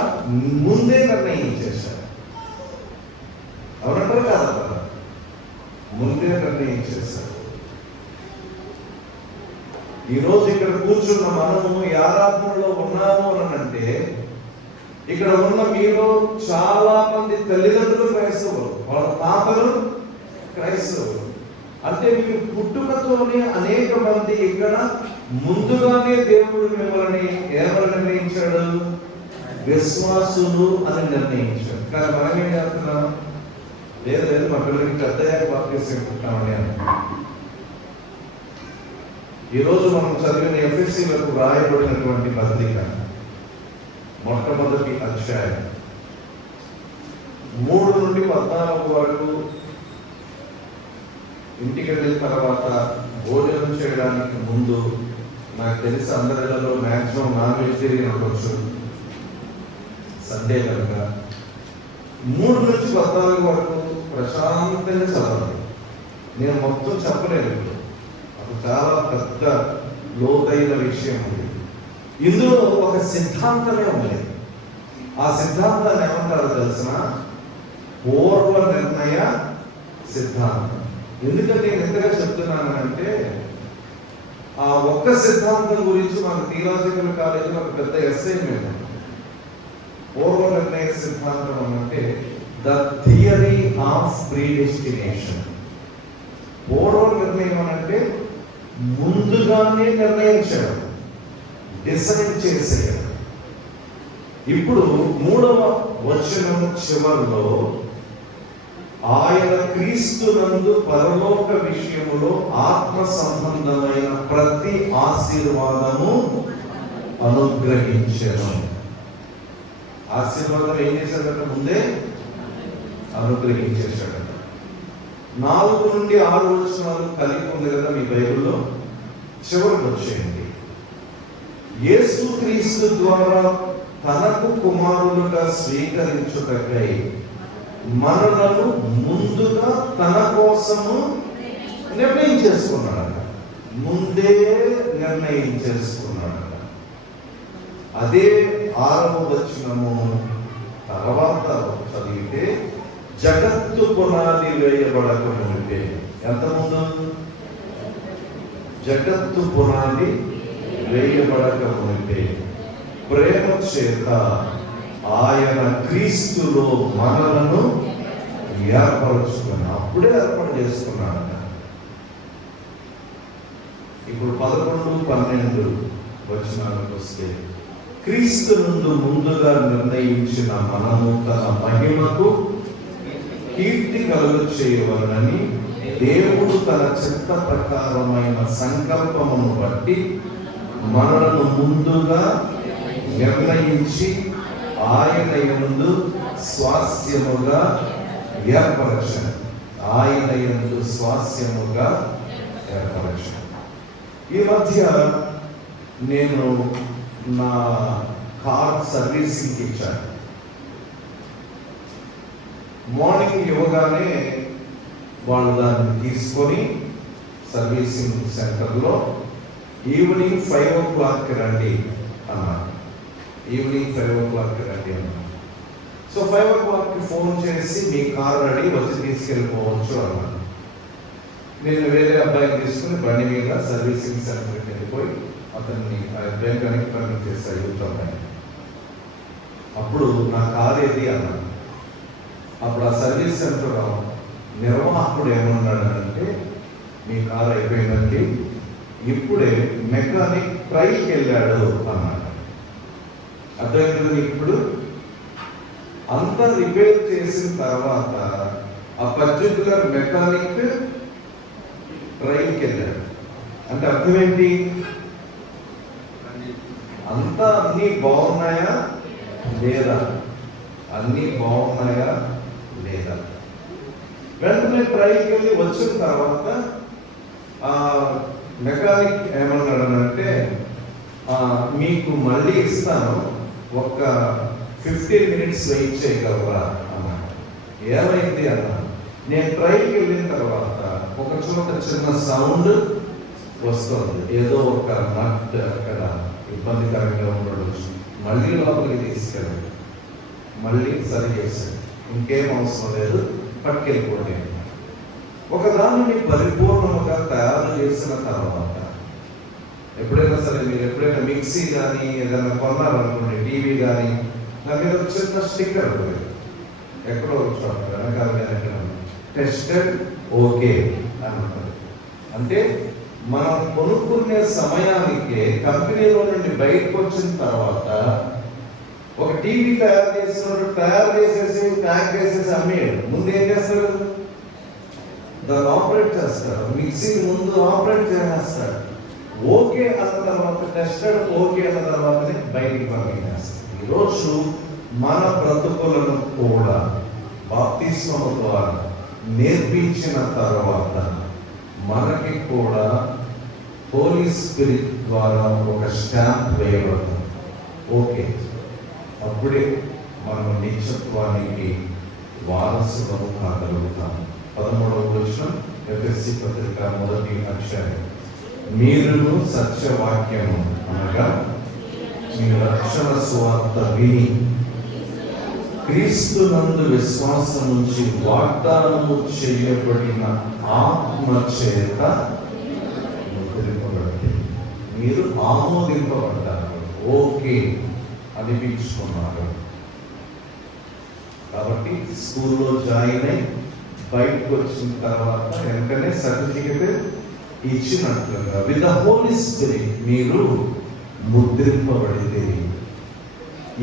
ముందే నిర్ణయించేశాడు. అవునంటారు కదా? ముందే నిర్ణయించేశాడు. ఈరోజు ఇక్కడ కూర్చున్న మనము ఈ ఆరాధనలో ఉన్నాము అని అంటే, ఇక్కడ ఉన్న మీరు చాలా మంది తల్లిదండ్రులు క్రైస్తవులు, వాళ్ళ తాతలు క్రైస్తవులు. అంటే మీరు పుట్టుకతోనే అనేక మంది ఇక్కడ ముందుగానే దేవుడు మిమ్మల్ని ఏమని నిర్ణయించాడు? విశ్వాసులు అని నిర్ణయించాడు. కానీ మనం ఏం చేస్తున్నాం? లేదు మా పిల్లలకి పెద్దయ్యాక బాప్టిజం ఇస్తామని అంటున్నాం. ఈరోజు మనం చదివిన ఎఫ్ఎస్సీలకు రాయబడినటువంటి పత్రిక మొట్టమొదటి అధ్యాయం 3 నుండి 14 వరకు, ఇంటికి వెళ్ళిన తర్వాత భోజనం చేయడానికి ముందు, నాకు తెలిసి అందరిలో మ్యాక్సిమం నాన్ వెజిటేరియన్ ఉండొచ్చు సండే కనుక, 3 నుంచి 14 వరకు ప్రశాంతంగా చదవాలి. నేను మొత్తం చెప్పలేను, అది చాలా పెద్ద లోతైన విషయం ఉంది. ఇందులో ఒక సిద్ధాంతమే ఉంది. ఆ సిద్ధాంతాన్ని ఏమంటారో తెలిసిన? పూర్వ నిర్ణయ సిద్ధాంతం. ఎందుకంటే నేను ఎంతగా చెప్తున్నానంటే, ఆ ఒక్క సిద్ధాంతం గురించి మాకు థియలాజికల్ కాలేజీలో ఒక పెద్ద అసైన్మెంట్ ఉంది. పూర్వ నిర్ణయ సిద్ధాంతం అంటే ద థియరీ ఆఫ్ ప్రీడెస్టినేషన్. పూర్వ నిర్ణయం అంటే ముందుగానే నిర్ణయించడం, డిసైడ్ చేసేయడం. ఇప్పుడు 3వ వచనం చివరిలో ఆయన క్రీస్తునందు పరలోక విషయములో ఆత్మ సంబంధమైన ప్రతి ఆశీర్వాదము అనుగ్రహించను. ఆశీర్వాదం ఏం చేశాడట? ముందే అనుగ్రహించేశాడట. 4 నుండి 6 వచనాలు కలిపి ఉంది కదా మీ బైబిల్లో, చివరికి వచ్చేయండి. యేసు క్రీస్తు ద్వారా తనకు కుమారులుగా స్వీకరించుటకై మనలను ముందుగా తన కోసము నిర్ణయించేసుకున్నాడట. ముందే నిర్ణయించేసుకున్నాడట. అదే 6వ వచనము తర్వాత చదివితే, జగత్తు పునాది వేయబడక మునిపే. ఎంతముందు? జగత్తు పునాది వేయబడక మునిపే ప్రేమ చేత ఆయన క్రీస్తులో మనలను ఏర్పరచుకున్నాడు. అప్పుడే ఏర్పాటు చేసుకున్నాడు. ఇప్పుడు 11, 12 వచనాలకు వస్తే, క్రీస్తు నందు ముందుగా నిర్ణయించిన మనము తన మహిమకు కీర్తి కలుగు చేయవలనని దేవుడు తన చిత్త ప్రకారమైన సంకల్పమును బట్టి మనలను ముందుగా నిర్ణయించి ఆయన యందు స్వాస్యముగా ఏర్పరచను. ఆయన యందు స్వాస్యముగా ఏర్పరచను. ఈ మధ్య నేను నా కార్ సర్వీసింగ్ ఇచ్చాను. మార్నింగ్ ఇవ్వగానే వాళ్ళు దాన్ని తీసుకొని సర్వీసింగ్ సెంటర్లో ఈవినింగ్ 5 o'clock రండి అన్నారు. ఈవినింగ్ 5 o'clock రండి అన్నారు. సో 5 o'clock ఫోన్ చేసి మీ కార్ రెడీ, వచ్చి తీసుకెళ్ళిపోవచ్చు అన్నారు. నేను వేరే అబ్బాయిని తీసుకుని బండి మీద సర్వీసింగ్ సెంటర్కి వెళ్ళిపోయి అతన్ని బ్యాంకానికి పర్మిట్ చేశాను, యూత్ అబ్బాయి. అప్పుడు నా కార్ ఏది అన్నాను. అప్పుడు ఆ సర్వీస్ సెంటర్ నిర్వాహకుడు ఏమన్నాడంటే, మీ కారు అయిపోయిందండి, ఇప్పుడే మెకానిక్ ట్రైకి వెళ్ళాడు అన్నాడు. అర్థమైంది? ఇప్పుడు అంతా రిపేర్ చేసిన తర్వాత ఆ పర్టికులర్ మెకానిక్ ట్రైకి వెళ్ళాడు అంటే అర్థం ఏంటి? అంతా అన్నీ బాగున్నాయా లేదా? అన్నీ బాగున్నాయా వెంటనే ట్రైకి వెళ్ళి వచ్చిన తర్వాత మెకానిక్ ఏమన్నాడనంటే మీకు మళ్ళీ ఇస్తాను, ఒక 15 minutes వెయిట్ చేయగలరా అన్నాడు. ఏమైంది అన్నా, నేను ట్రైకి వెళ్ళిన తర్వాత ఒక చోట చిన్న సౌండ్ వస్తుంది, ఏదో ఒక నట్ అక్కడ ఇబ్బందికరంగా ఉండవచ్చు. మళ్ళీ లోపలికి తీసుకెళ్ళాడు, మళ్ళీ సరి చేశాడు, ఇంకేం అవసరం లేదు పట్టుకెళ్ళిపోండి. ఒక దానిని పరిపూర్ణముగా తయారు చేసిన తర్వాత, ఎప్పుడైనా సరే మీరు ఎప్పుడైనా మిక్సీ కానీ ఏదైనా కొన్నారనుకోండి, టీవీ కానీ, దాని మీద ఒక చిన్న స్టిక్కర్ ఉంటుంది, ఎక్కడో చోట వెనకాల టెస్టెడ్ ఓకే అని ఉంటుంది. అంటే మనం కొనుక్కునే సమయానికే కంపెనీలో నుండి బయటకు వచ్చిన తర్వాత ఒక టీవీ తయారు చేసేసి ప్యాక్ చేసేసి అమ్మేయడు. ముందు ఏం చేస్తాడు, దాన్ని ఆపరేట్ చేస్తాడు, మిక్సీ ముందు ఆపరేట్ చేసేస్తాడు. ఓకే అన్న తర్వాత, టెస్టెడ్ ఓకే అన్న తర్వాతనే బయటికి పంపించేస్తాడు. ఈరోజు మన బ్రతుకులను కూడా బాప్తిస్మము ద్వారా నేర్పించిన తర్వాత మనకి కూడా హోలీ స్పిరిట్ ద్వారా ఒక స్టాంప్ వేయబడుతుంది. ఓకే, అప్పుడే మనం నిత్యత్వానికి వారసులను కాగలుగుతాం. 13వ వచనం ఎఫెసీ పత్రిక 1వ అధ్యాయం. మీరును సత్యవాక్యము అనగా మీ రక్షణ సువార్త విని క్రీస్తునందు విశ్వాసం నుంచి వాగ్దానము చేయబడిన ఆత్మ చేత ముద్రింపబడి మీరు ఆమోదింపబడ్డారు, ఓకే అనిపించుకున్నారు. కాబట్టి స్కూల్లో జాయిన్ అయి బయటకు వచ్చిన తర్వాత వెంటనే సర్టిఫికెట్ ఇచ్చినట్లుగా విత్ ద హోలీ స్పిరిట్ మీరు ముద్రింపబడితే.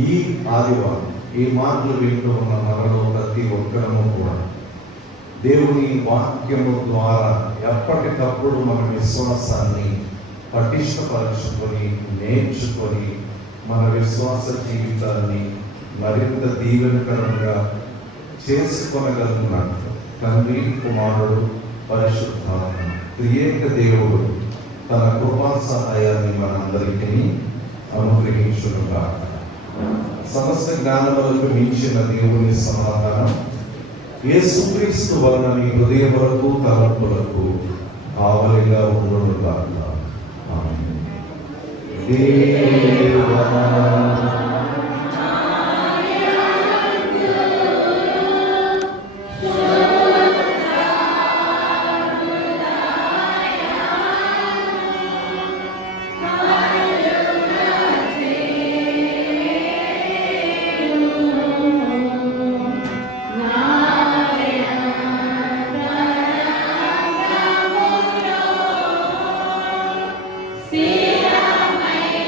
ఈ ఆదివారం ఈ మాటలు వింటూ ఉన్న మనలో ప్రతి ఒక్కరము కూడా దేవుని వాక్యము ద్వారా ఎప్పటికప్పుడు మన విశ్వాసాన్ని పటిష్టపరచుకొని నేర్చుకొని మన విశ్వాస జీవితాన్ని మరింత దీవెనకరంగా చేసుకొనగలుగుతున్నట్లు తండ్రి, కుమారుడు, పరిశుద్ధాత్మ త్రియేక దేవుడు తన కృపా సహాయాన్ని మనందరికీ అనుగ్రహించునుగా. సమస్త జ్ఞానములకు మించిన దేవుని సమాధానం యేసుక్రీస్తు వలన మీ హృదయములకు తలంపులకు కావలిగా ఉండునుగా. ఆమేన్. దేవా స్థిరమైన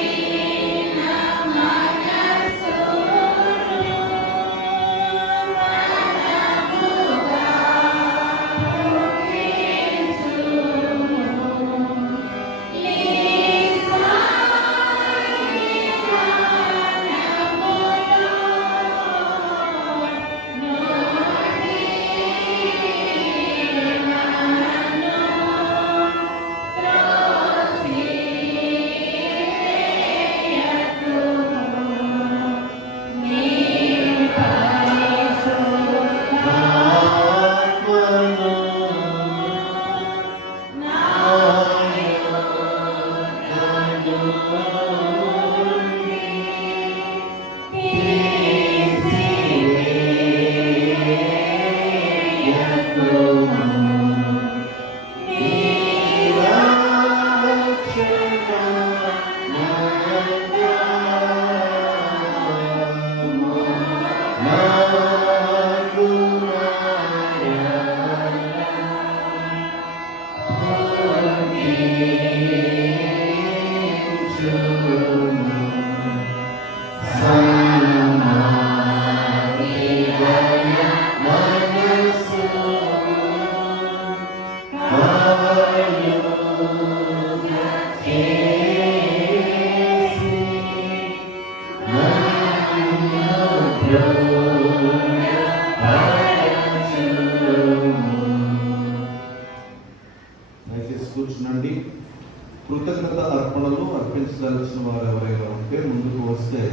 కృతజ్ఞత అర్పణలు అర్పించదలిచిన వారు ఎవరైనా ఉంటే ముందుకు వస్తే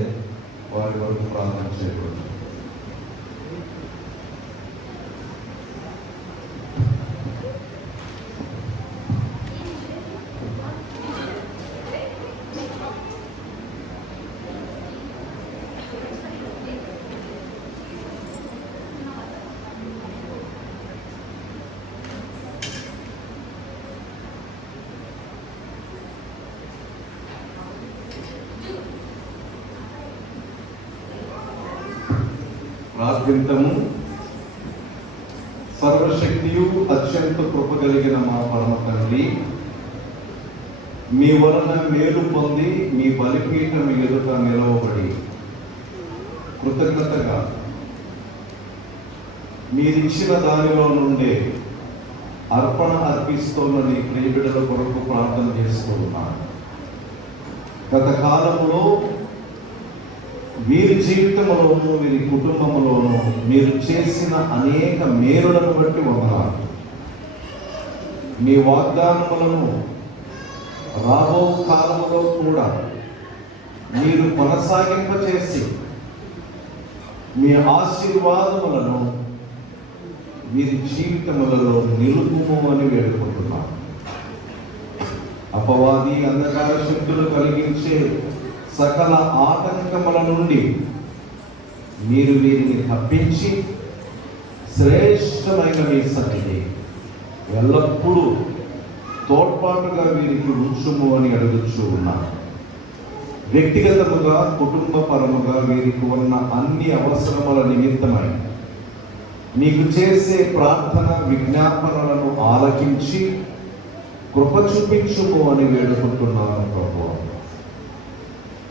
వారి వరకు ప్రార్థన చేయకూడదు. ప్రార్థింతము. సర్వశక్తియు అత్యంత కృప కలిగిన మా పరమ తండ్రి, మీ వలన మేలు పొంది మీ బలిపీఠం ఎదుట నిలవబడి కృతజ్ఞతగా మీరిచ్చిన దానిలో నుండే అర్పణ అర్పిస్తున్న నీ ప్రియబిడ్డల కొరకు ప్రార్థన చేస్తూ ఉన్నాను. గత కాలంలో వీరి జీవితంలోనూ వీరి కుటుంబంలోనూ మీరు చేసిన అనేక మేలులను బట్టి వందనాలు. మీ వాగ్దానములను రాబో కాలంలో కూడా మీరు కొనసాగింపచేసి మీ ఆశీర్వాదములను వీరి జీవితములలో నిలుపుము అని వేడుకుంటున్నాను. అపవాది అంధకార శక్తులు కలిగించే సకల ఆటంకముల నుండి మీరు వీరిని తప్పించి శ్రేష్టమైన మీ సన్నిధి ఎల్లప్పుడూ తోడ్పాటుగా వీరికి ఉంచుము అని అడుగుచూ ఉన్నాను. వ్యక్తిగతముగా కుటుంబపరముగా వీరికి ఉన్న అన్ని అవసరముల నిమిత్తమై మీకు చేసే ప్రార్థన విజ్ఞాపనలను ఆలకించి కృప చూపించుము అని వేడుకుంటున్నాను ప్రభువా.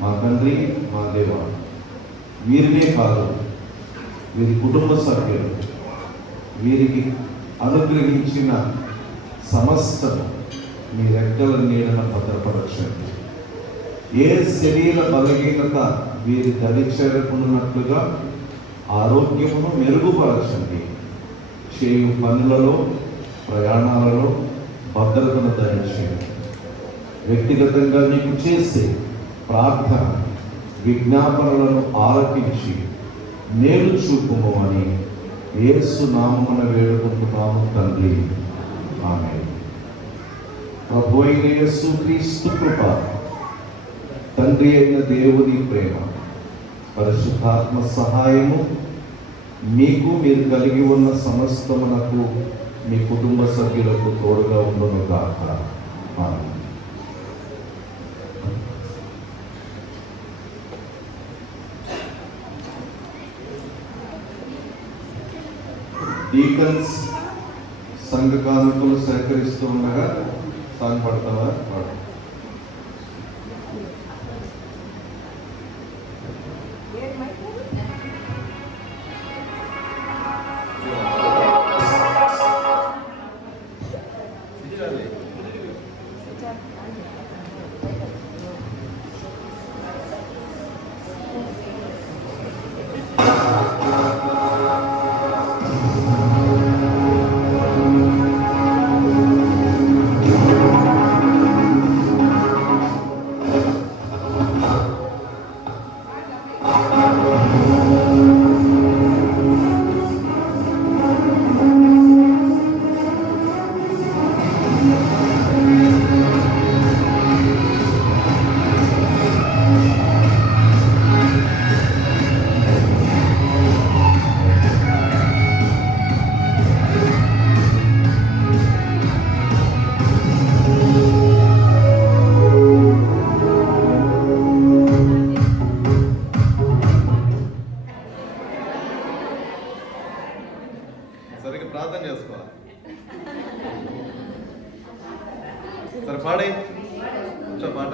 మా తండ్రి, మా దేవ, వీరినే కాదు వీరి కుటుంబ సభ్యులు వీరికి అనుగ్రహించిన సమస్తం మీ రెక్కల నీడన భద్రపరచండి. ఏ శరీర బలహీనత వీరి దరి చేరుకున్నట్లుగా ఆరోగ్యమును మెరుగుపరచండి. చేయు పనులలో ప్రయాణాలలో భద్రతను దయచేయండి. వ్యక్తిగతంగా మీకు చేసే ప్రార్థన విజ్ఞాపనలను ఆలకించి మేలు చూపుము అని యేసు నామమున వేడుకుంటున్నాము తండ్రి. ఆమేన్. ప్రభు అయిన యేసు క్రీస్తు కృప, తండ్రి అయిన దేవుని ప్రేమ, పరిశుద్ధాత్మ సహాయము మీకు మీరు కలిగి ఉన్న సమస్తమునకు మీ కుటుంబ సభ్యులకు తోడుగా ఉండును గాక. ఆమేన్. డీకన్స్ సంఘ కానుకలు సేకరిస్తూ ఉండగా సాంగ్ పడతావా? పాడు. సరిగ్గా ప్రార్థన చేసుకోవాలి. సరే పాడే కొంచెం పాట.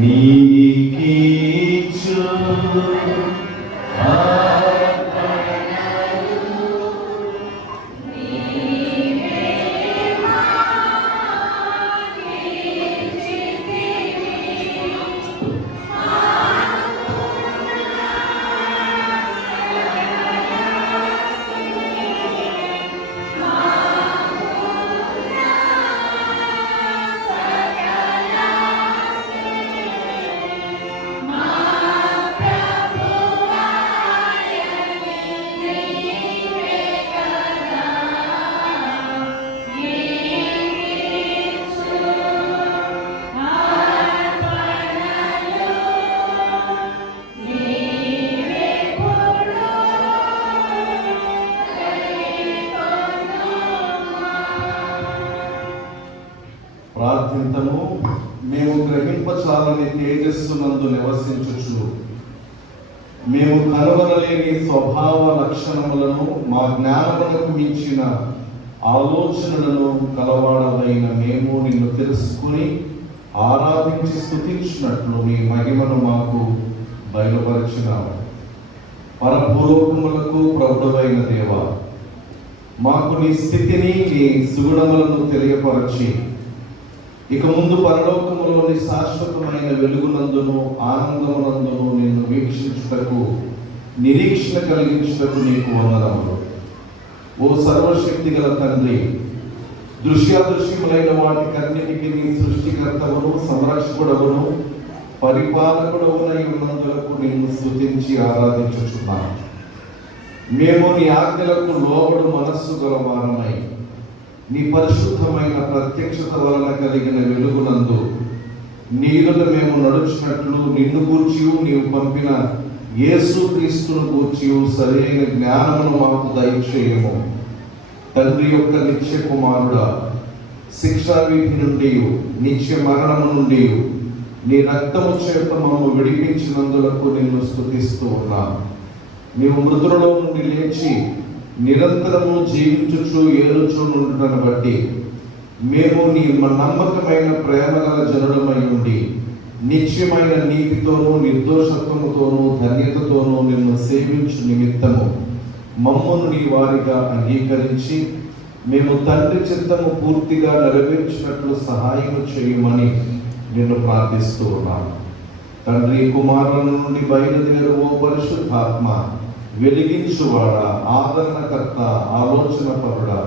నీకిచ్చు ప్రార్థింతము. మేము గ్రహింపచాలని తేజస్సునందు నివసించుచు మేము కనుగొనలేని స్వభావ లక్షణములను మా జ్ఞానములకు మించిన ఆలోచనలను కలవాడవైన మేము నిన్ను తెలుసుకుని ఆరాధించి స్తుతించినట్లు నీ మహిమను మాకు బయలుపరిచినావు. పరభూలోకములకు ప్రభుడవైన దేవా, మాకు నీ స్థితిని నీ సుగుణములను తెలియపరచి ఇక ముందు పరలోకములోని శాశ్వతమైన వెలుగునందును ఆనందమునందును నిన్ను వీక్షించుటకు నిరీక్షణ కలిగించుటకు నీకు వందనములు. ఓ సర్వశక్తి గల తండ్రి, దృశ్యాదృశ్యములైన వాటికన్నిటికీ నీ సృష్టికర్తవును సంరక్షకుడవును పరిపాలకుడవునై ఉన్నందులకు నిన్ను స్తుతించి ఆరాధించుచున్నాను. మేము నీ ఆజ్ఞలకు లోబడు మనస్సు గలవారమై నీ పరిశుద్ధమైన ప్రత్యక్షత వలన కలిగిన వెలుగునందు నీరులు మేము నడుచున్నట్లు నిన్ను గూర్చి నీవు పంపిన యేసు క్రీస్తును గూర్చి సరైన జ్ఞానమును మాకు దయచేయము. తండ్రి యొక్క నిత్య కుమారుడా, శిక్షావిధి నుండి నిత్య మరణము నుండి నీ రక్తము చేత మమ్ము విడిపించినందులకు నిన్ను స్తుతిస్తూ ఉన్నాను. నీవు మృతులలో నుండి లేచి నిరంతరము జీవించుచు ఏలుచు నుండుటను బట్టి మేము నీ నమ్మకమైన ప్రేమ గల జనులమై ఉండి నిత్యమైన నీతితోనూ నిర్దోషత్వముతోనూ ధన్యతతోనూ నిన్ను సేవించు నిమిత్తము మమ్మను నీ వారిగా అంగీకరించి మేము తండ్రి చిత్తము పూర్తిగా నెరవేర్చినట్లు సహాయం చేయమని నిన్ను ప్రార్థిస్తూ ఉన్నాను. తండ్రి కుమారుల నుండి బయలుదేరు ఓ పరిశుద్ధాత్మ, వెలిగించువాడా, ఆదరణకర్త, ఆలోచన పరుడా,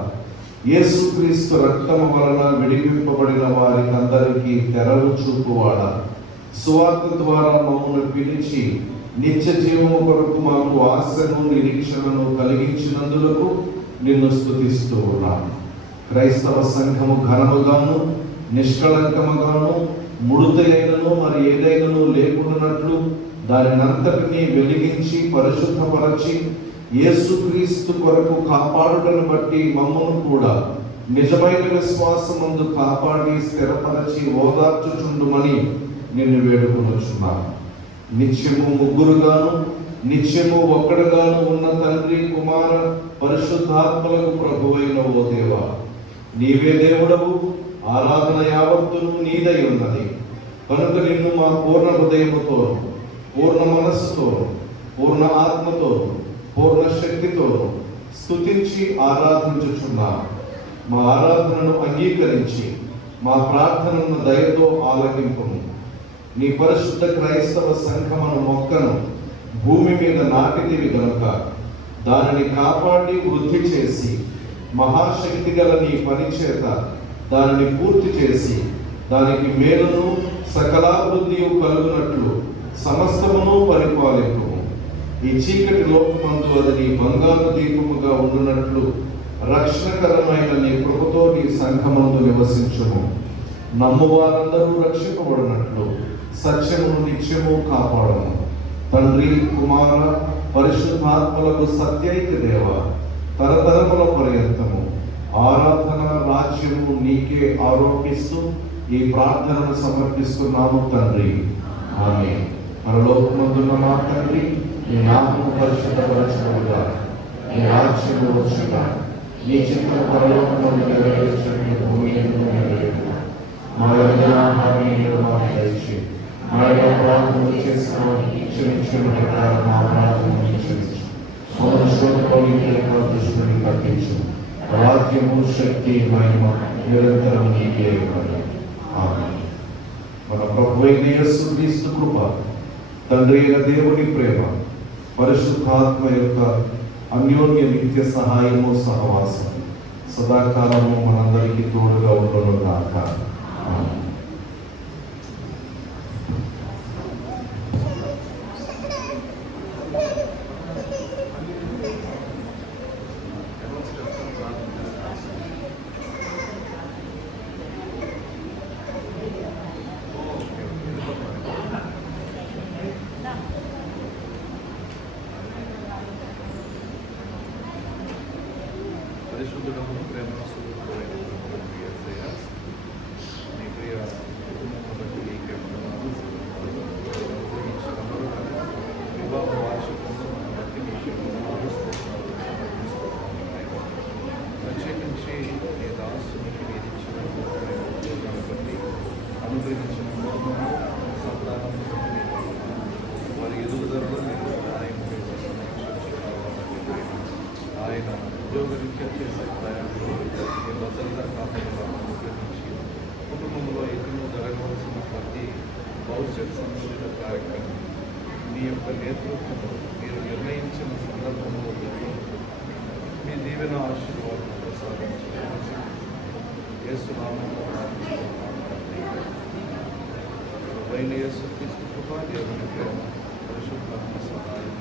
యేసుక్రీస్తు రక్తము వలన విడిపింపబడిన వారికి అందరికీ తెరవు చూపువాడా, సువార్త ద్వారా మమ్మల్ని పిలిచి నిత్య జీవము కొరకు మాకు ఆశను నిరీక్షణను కలిగించినందులకు నిన్ను స్తుతిస్తూ ఉన్నాను. క్రైస్తవ సంఘము ఘనముగాను నిష్కళంకముగాను ముడుతైనను మరి ఏదైనను లేకున్నట్లు దానినంతటినీ వెలిగించి పరిశుద్ధపరచి యేసుక్రీస్తు కొరకు కాపాడుటను బట్టి మమ్మను కూడా నిజమైన విశ్వాసమందు కాపాడి స్థిరపరచి ఓదార్చుచుండుమని నిన్ను వేడుకొనుచున్నాను. నిత్యము ముగ్గురుగాను నిత్యము ఒక్కడుగాను ఉన్న తండ్రి కుమార పరిశుద్ధాత్మలకు ప్రభువైన ఓ దేవా, నీవే దేవుడవు. ఆరాధన యావత్తును నీదై ఉన్నది కనుక నిన్ను మా పూర్ణ హృదయముతోను, పూర్ణ మనస్సుతోను, పూర్ణ ఆత్మతోను, పూర్ణ శక్తితోను స్తుతించి ఆరాధించుచున్నాను. మా ఆరాధనను అంగీకరించి మా ప్రార్థనను దయతో ఆలకింపుము. నీ పరిశుద్ధ క్రైస్తవ సంఘమును మొక్కను భూమి మీద నాటిదివి గనుక దానిని కాపాడి వృద్ధి చేసి మహాశక్తి గల నీ పని చేత దానిని పూర్తి చేసి దానికి మేలును సకలాభివృద్ధియు కలుగునట్లు సమస్తమును పరిపాలింపు. ఈ చీకటి లోకమందు అది నీ బంగారు దీపముగా ఉండునట్లు రక్షణకరమైన నీ కృపతో నీ సంఘమందు నివసించుము. నమ్మువారందరూ రక్షింపబడినట్లు సత్యము నిత్యము కాపాడము. తండ్రి కుమార పరిశుద్ధాత్మలకు సత్యైక దేవ, తరతరముల పర్యంతము ఆరాధన రాజ్యము నీకే ఆరోపిస్తూ ఈ ప్రార్థనను సమర్పిస్తున్నాము తండ్రి. ఆమేన్. పరలోకమందున్న మా తండ్రి, నీ నామము పరిశుద్ధపరచబడుగా, నీ రాజ్యము వచ్చుగా, నీ చిత్తము పరలోకమందు నెరవేర్చుటకు భూమి యందు నెరవేరుగా. మా యోగ్య ఆహారమును మాకు దయచేయి. మా చేసుకొని క్షమించడం మా అపరాధములను క్షమించు. దృష్టిని కట్టించు. రాజ్యము, శక్తి, మహిమ నిరంతరం నీకే కలుగును. ఆమేన్. మన ప్రభువైన యేసు క్రీస్తు కృప, తండ్రి అయిన దేవుని ప్రేమ, పరిశుద్ధాత్మ యొక్క అన్యోన్య నిత్య సహాయము, సహవాసం సదాకాలము మనందరికీ తోడుగా ఉండును గాక. ఆమేన్. పరిశుద్ధుడము, ప్రేమ స్వరూపుడైన యేసయ్య, నీ ప్రియ కుటుంబమును బట్టి నీకే వందనాలు. వివాహ వార్షికోత్సవాన్ని బట్టి నీకే వందనాలు, స్తోత్రాలు సమర్పిస్తున్నాము. ప్రత్యేకించి నీ దాసునికి మీరు ఇచ్చిన గొప్పమైన ఉద్యోగాన్ని బట్టి, అనుగ్రహించిన కుటుంబము, సంతానం బట్టి నీకు వందనాలు. వారి ఎదుగుదలలో మీరు సహాయం చేసి ఆయన ఉద్యోగరీత్యా చేసే ప్రయాణంలో మీ భద్రతా కాపాడులను అనుగ్రహించి, కుటుంబంలో ఎన్నో జరగవలసిన ప్రతి భవిష్యత్ సంబంధిత కార్యక్రమం మీ యొక్క నేతృత్వంలో మీరు నిర్ణయించిన సందర్భంలో జరిగి మీ దీవెన ఆశీర్వాదం ప్రసాదించవచ్చు. యేసునామములో ప్రార్థిస్తున్నాము తండ్రి. ప్రభువైన యేసుక్రీస్తు కృప, దేవుని ప్రేమ, పరిశుద్ధాత్మ సహాయం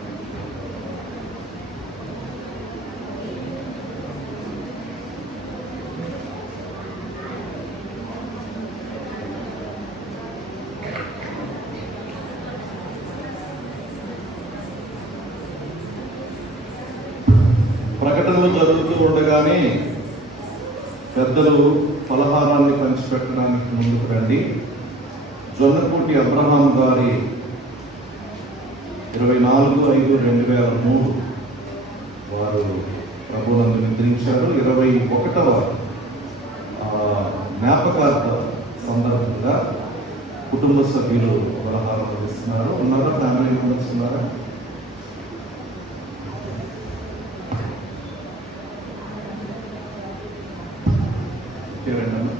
ప్రకటనలు జరుగుతూ ఉండగానే పెద్దలు ఫలహారాన్ని పంచిపెట్టడానికి ముందుకు రండి. జొన్నకూటి అబ్రహాం గారి 24/5/2003 వారు ప్రభువునందు నిద్రించారు. 21వ జ్ఞాపకార్థ సందర్భంగా కుటుంబ సభ్యులు ఫలహారం అందిస్తున్నారు. ఉన్నారా? ఫ్యామిలీ మెంబర్స్ ఉన్నారా? రండి.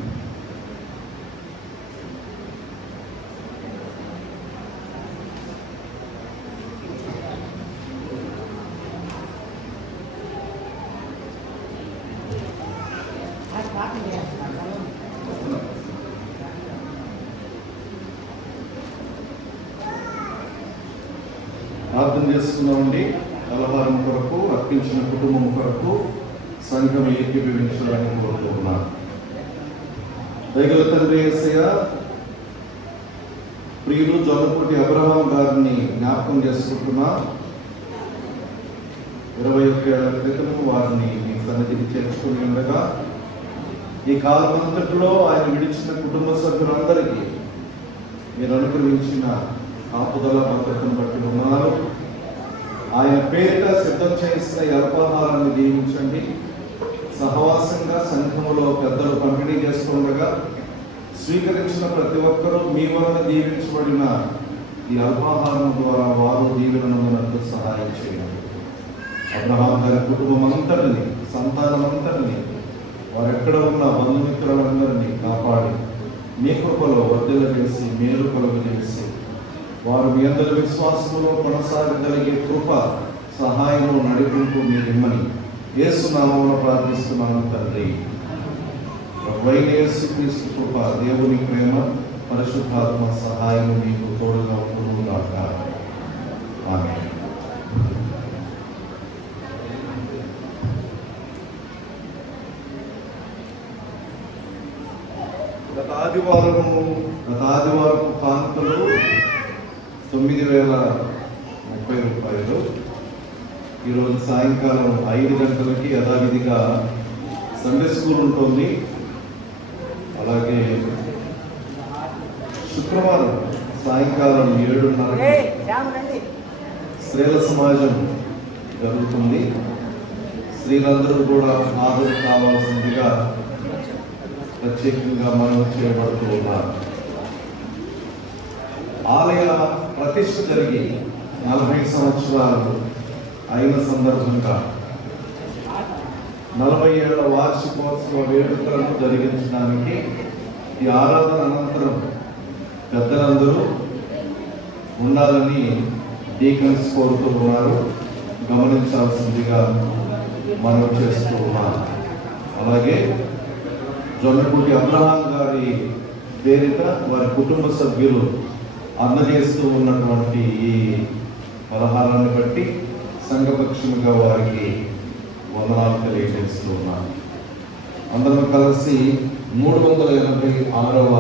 ప్రార్థన చేసుకున్నామండి. ఫలహారం కొరకు, అర్పించిన కుటుంబం కొరకు సంఘం ఏకీభవించాలని కోరుకుంటున్నాను. దయగల తండ్రి యేసయ్య, ప్రియులు జొన్నకూటి అబ్రహాం గారిని జ్ఞాపకం చేసుకుంటున్నా. 21 ఏళ్ల క్రితం వారిని మీ సన్నిధికి చేర్చుకుని ఉండగా ఈ కాలమంతటిలో ఆయన విడిచిన కుటుంబ సభ్యులందరికీ మీరు అనుగ్రహించిన కాపుదల భద్రతను బట్టి ఉన్నారు. ఆయన పేరిట సిద్ధం చేసిన ఈ అల్పాహారాన్ని దీవించండి. సహవాసంగా సంఘములో పెద్దలు పంపిణీ చేస్తుండగా స్వీకరించిన ప్రతి ఒక్కరూ మీ వలన దీవించబడిన ఈ అల్పాహారం ద్వారా వారు దీవెనకు సహాయం చేయండి. అబ్రహాం గారి కుటుంబం అంతటిని, సంతానం అంతటిని, వారు ఎక్కడ ఉన్న బంధుమిత్రులందరినీ కాపాడి మీ కృపలో వర్ధల చేసి మేలు కలుగజేసి వారు మీ అందరి విశ్వాసంలో కొనసాగగలిగే కృప, సహాయంలో నడిపింపు మీరిమ్మని యేసు నామములో ప్రార్థిస్తున్నాను తండ్రి. ప్రభువైన యేసుక్రీస్తు కృప, దేవుని ప్రేమ, పరిశుద్ధాత్మ సహాయం మీకు తోడుగా ఉండును గాక. ఆమేన్. గత ఆదివారపు కానుకలు 9,030 రూపాయలు. ఈరోజు సాయంకాలం 5 గంటలకి యథావిధిగా సండే స్కూల్ ఉంటుంది. అలాగే శుక్రవారం సాయంకాలం 7:30 స్త్రీల సమాజం జరుగుతుంది. స్త్రీలందరూ కూడా హాజరు కావాల్సిందిగా ప్రత్యేకంగా మనం చేయబడుతూ ఉన్నారు. ఆలయ ప్రతిష్ఠ జరిగి 40 సంవత్సరాలు అయిన సందర్భంగా 40 ఏళ్ల వార్షికోత్సవ వేడుకలను జరిగించడానికి ఈ ఆరాధన అనంతరం పెద్దలందరూ ఉండాలని డీకన్స్ కోరుతూ ఉన్నారు. గమనించాల్సిందిగా మనం చేస్తూ ఉన్నాం. అలాగే జొన్నపూటి అబ్రహాం గారి పేరిట వారి కుటుంబ సభ్యులు అందజేస్తూ ఉన్నటువంటి ఈ పలహారాన్ని బట్టి సంఘపక్షముగా వారికి వందనాలు తెలియజేస్తూ ఉన్నాను. అందరం కలిసి 386వ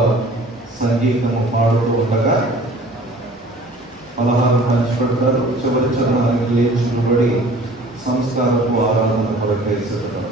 సంగీతము పాడుతూ ఉండగా పలహారం పంచిపెడతారు. చివరి చరణానికి లేచి నిలబడి సంస్కారపు ఆరాధన కొరకై సిద్ధపడతారు.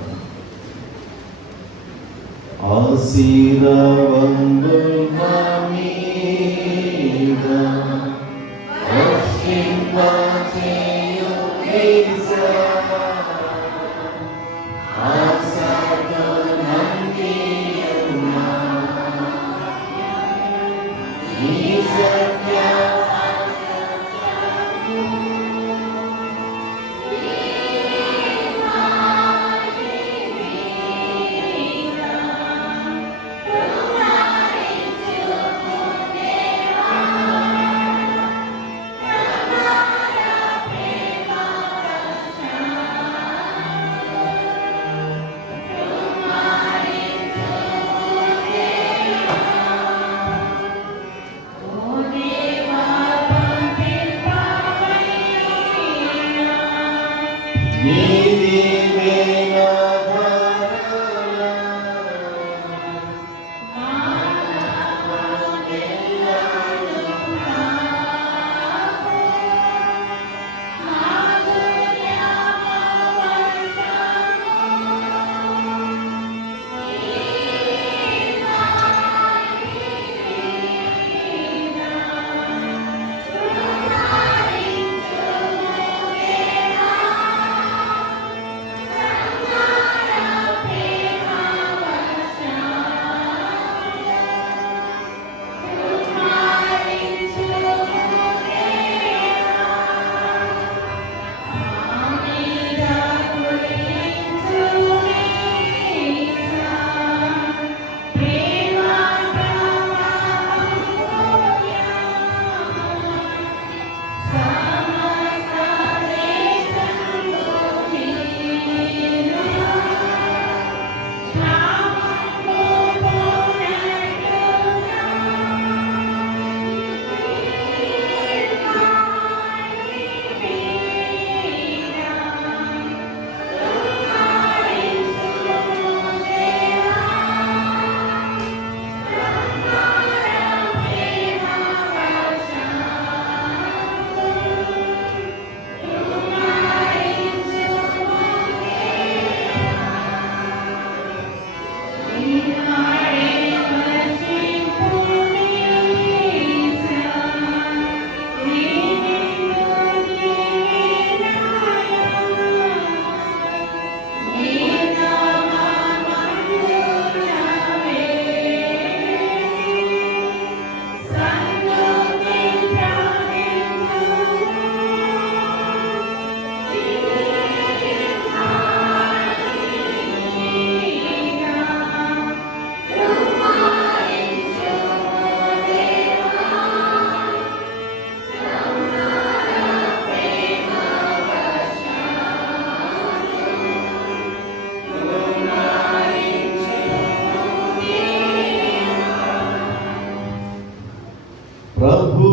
ప్రభు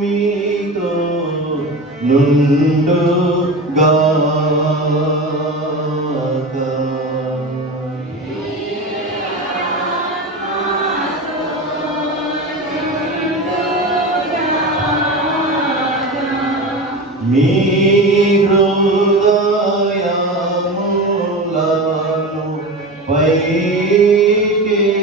మీతో నుండుగాక. మీ హృదయములను పై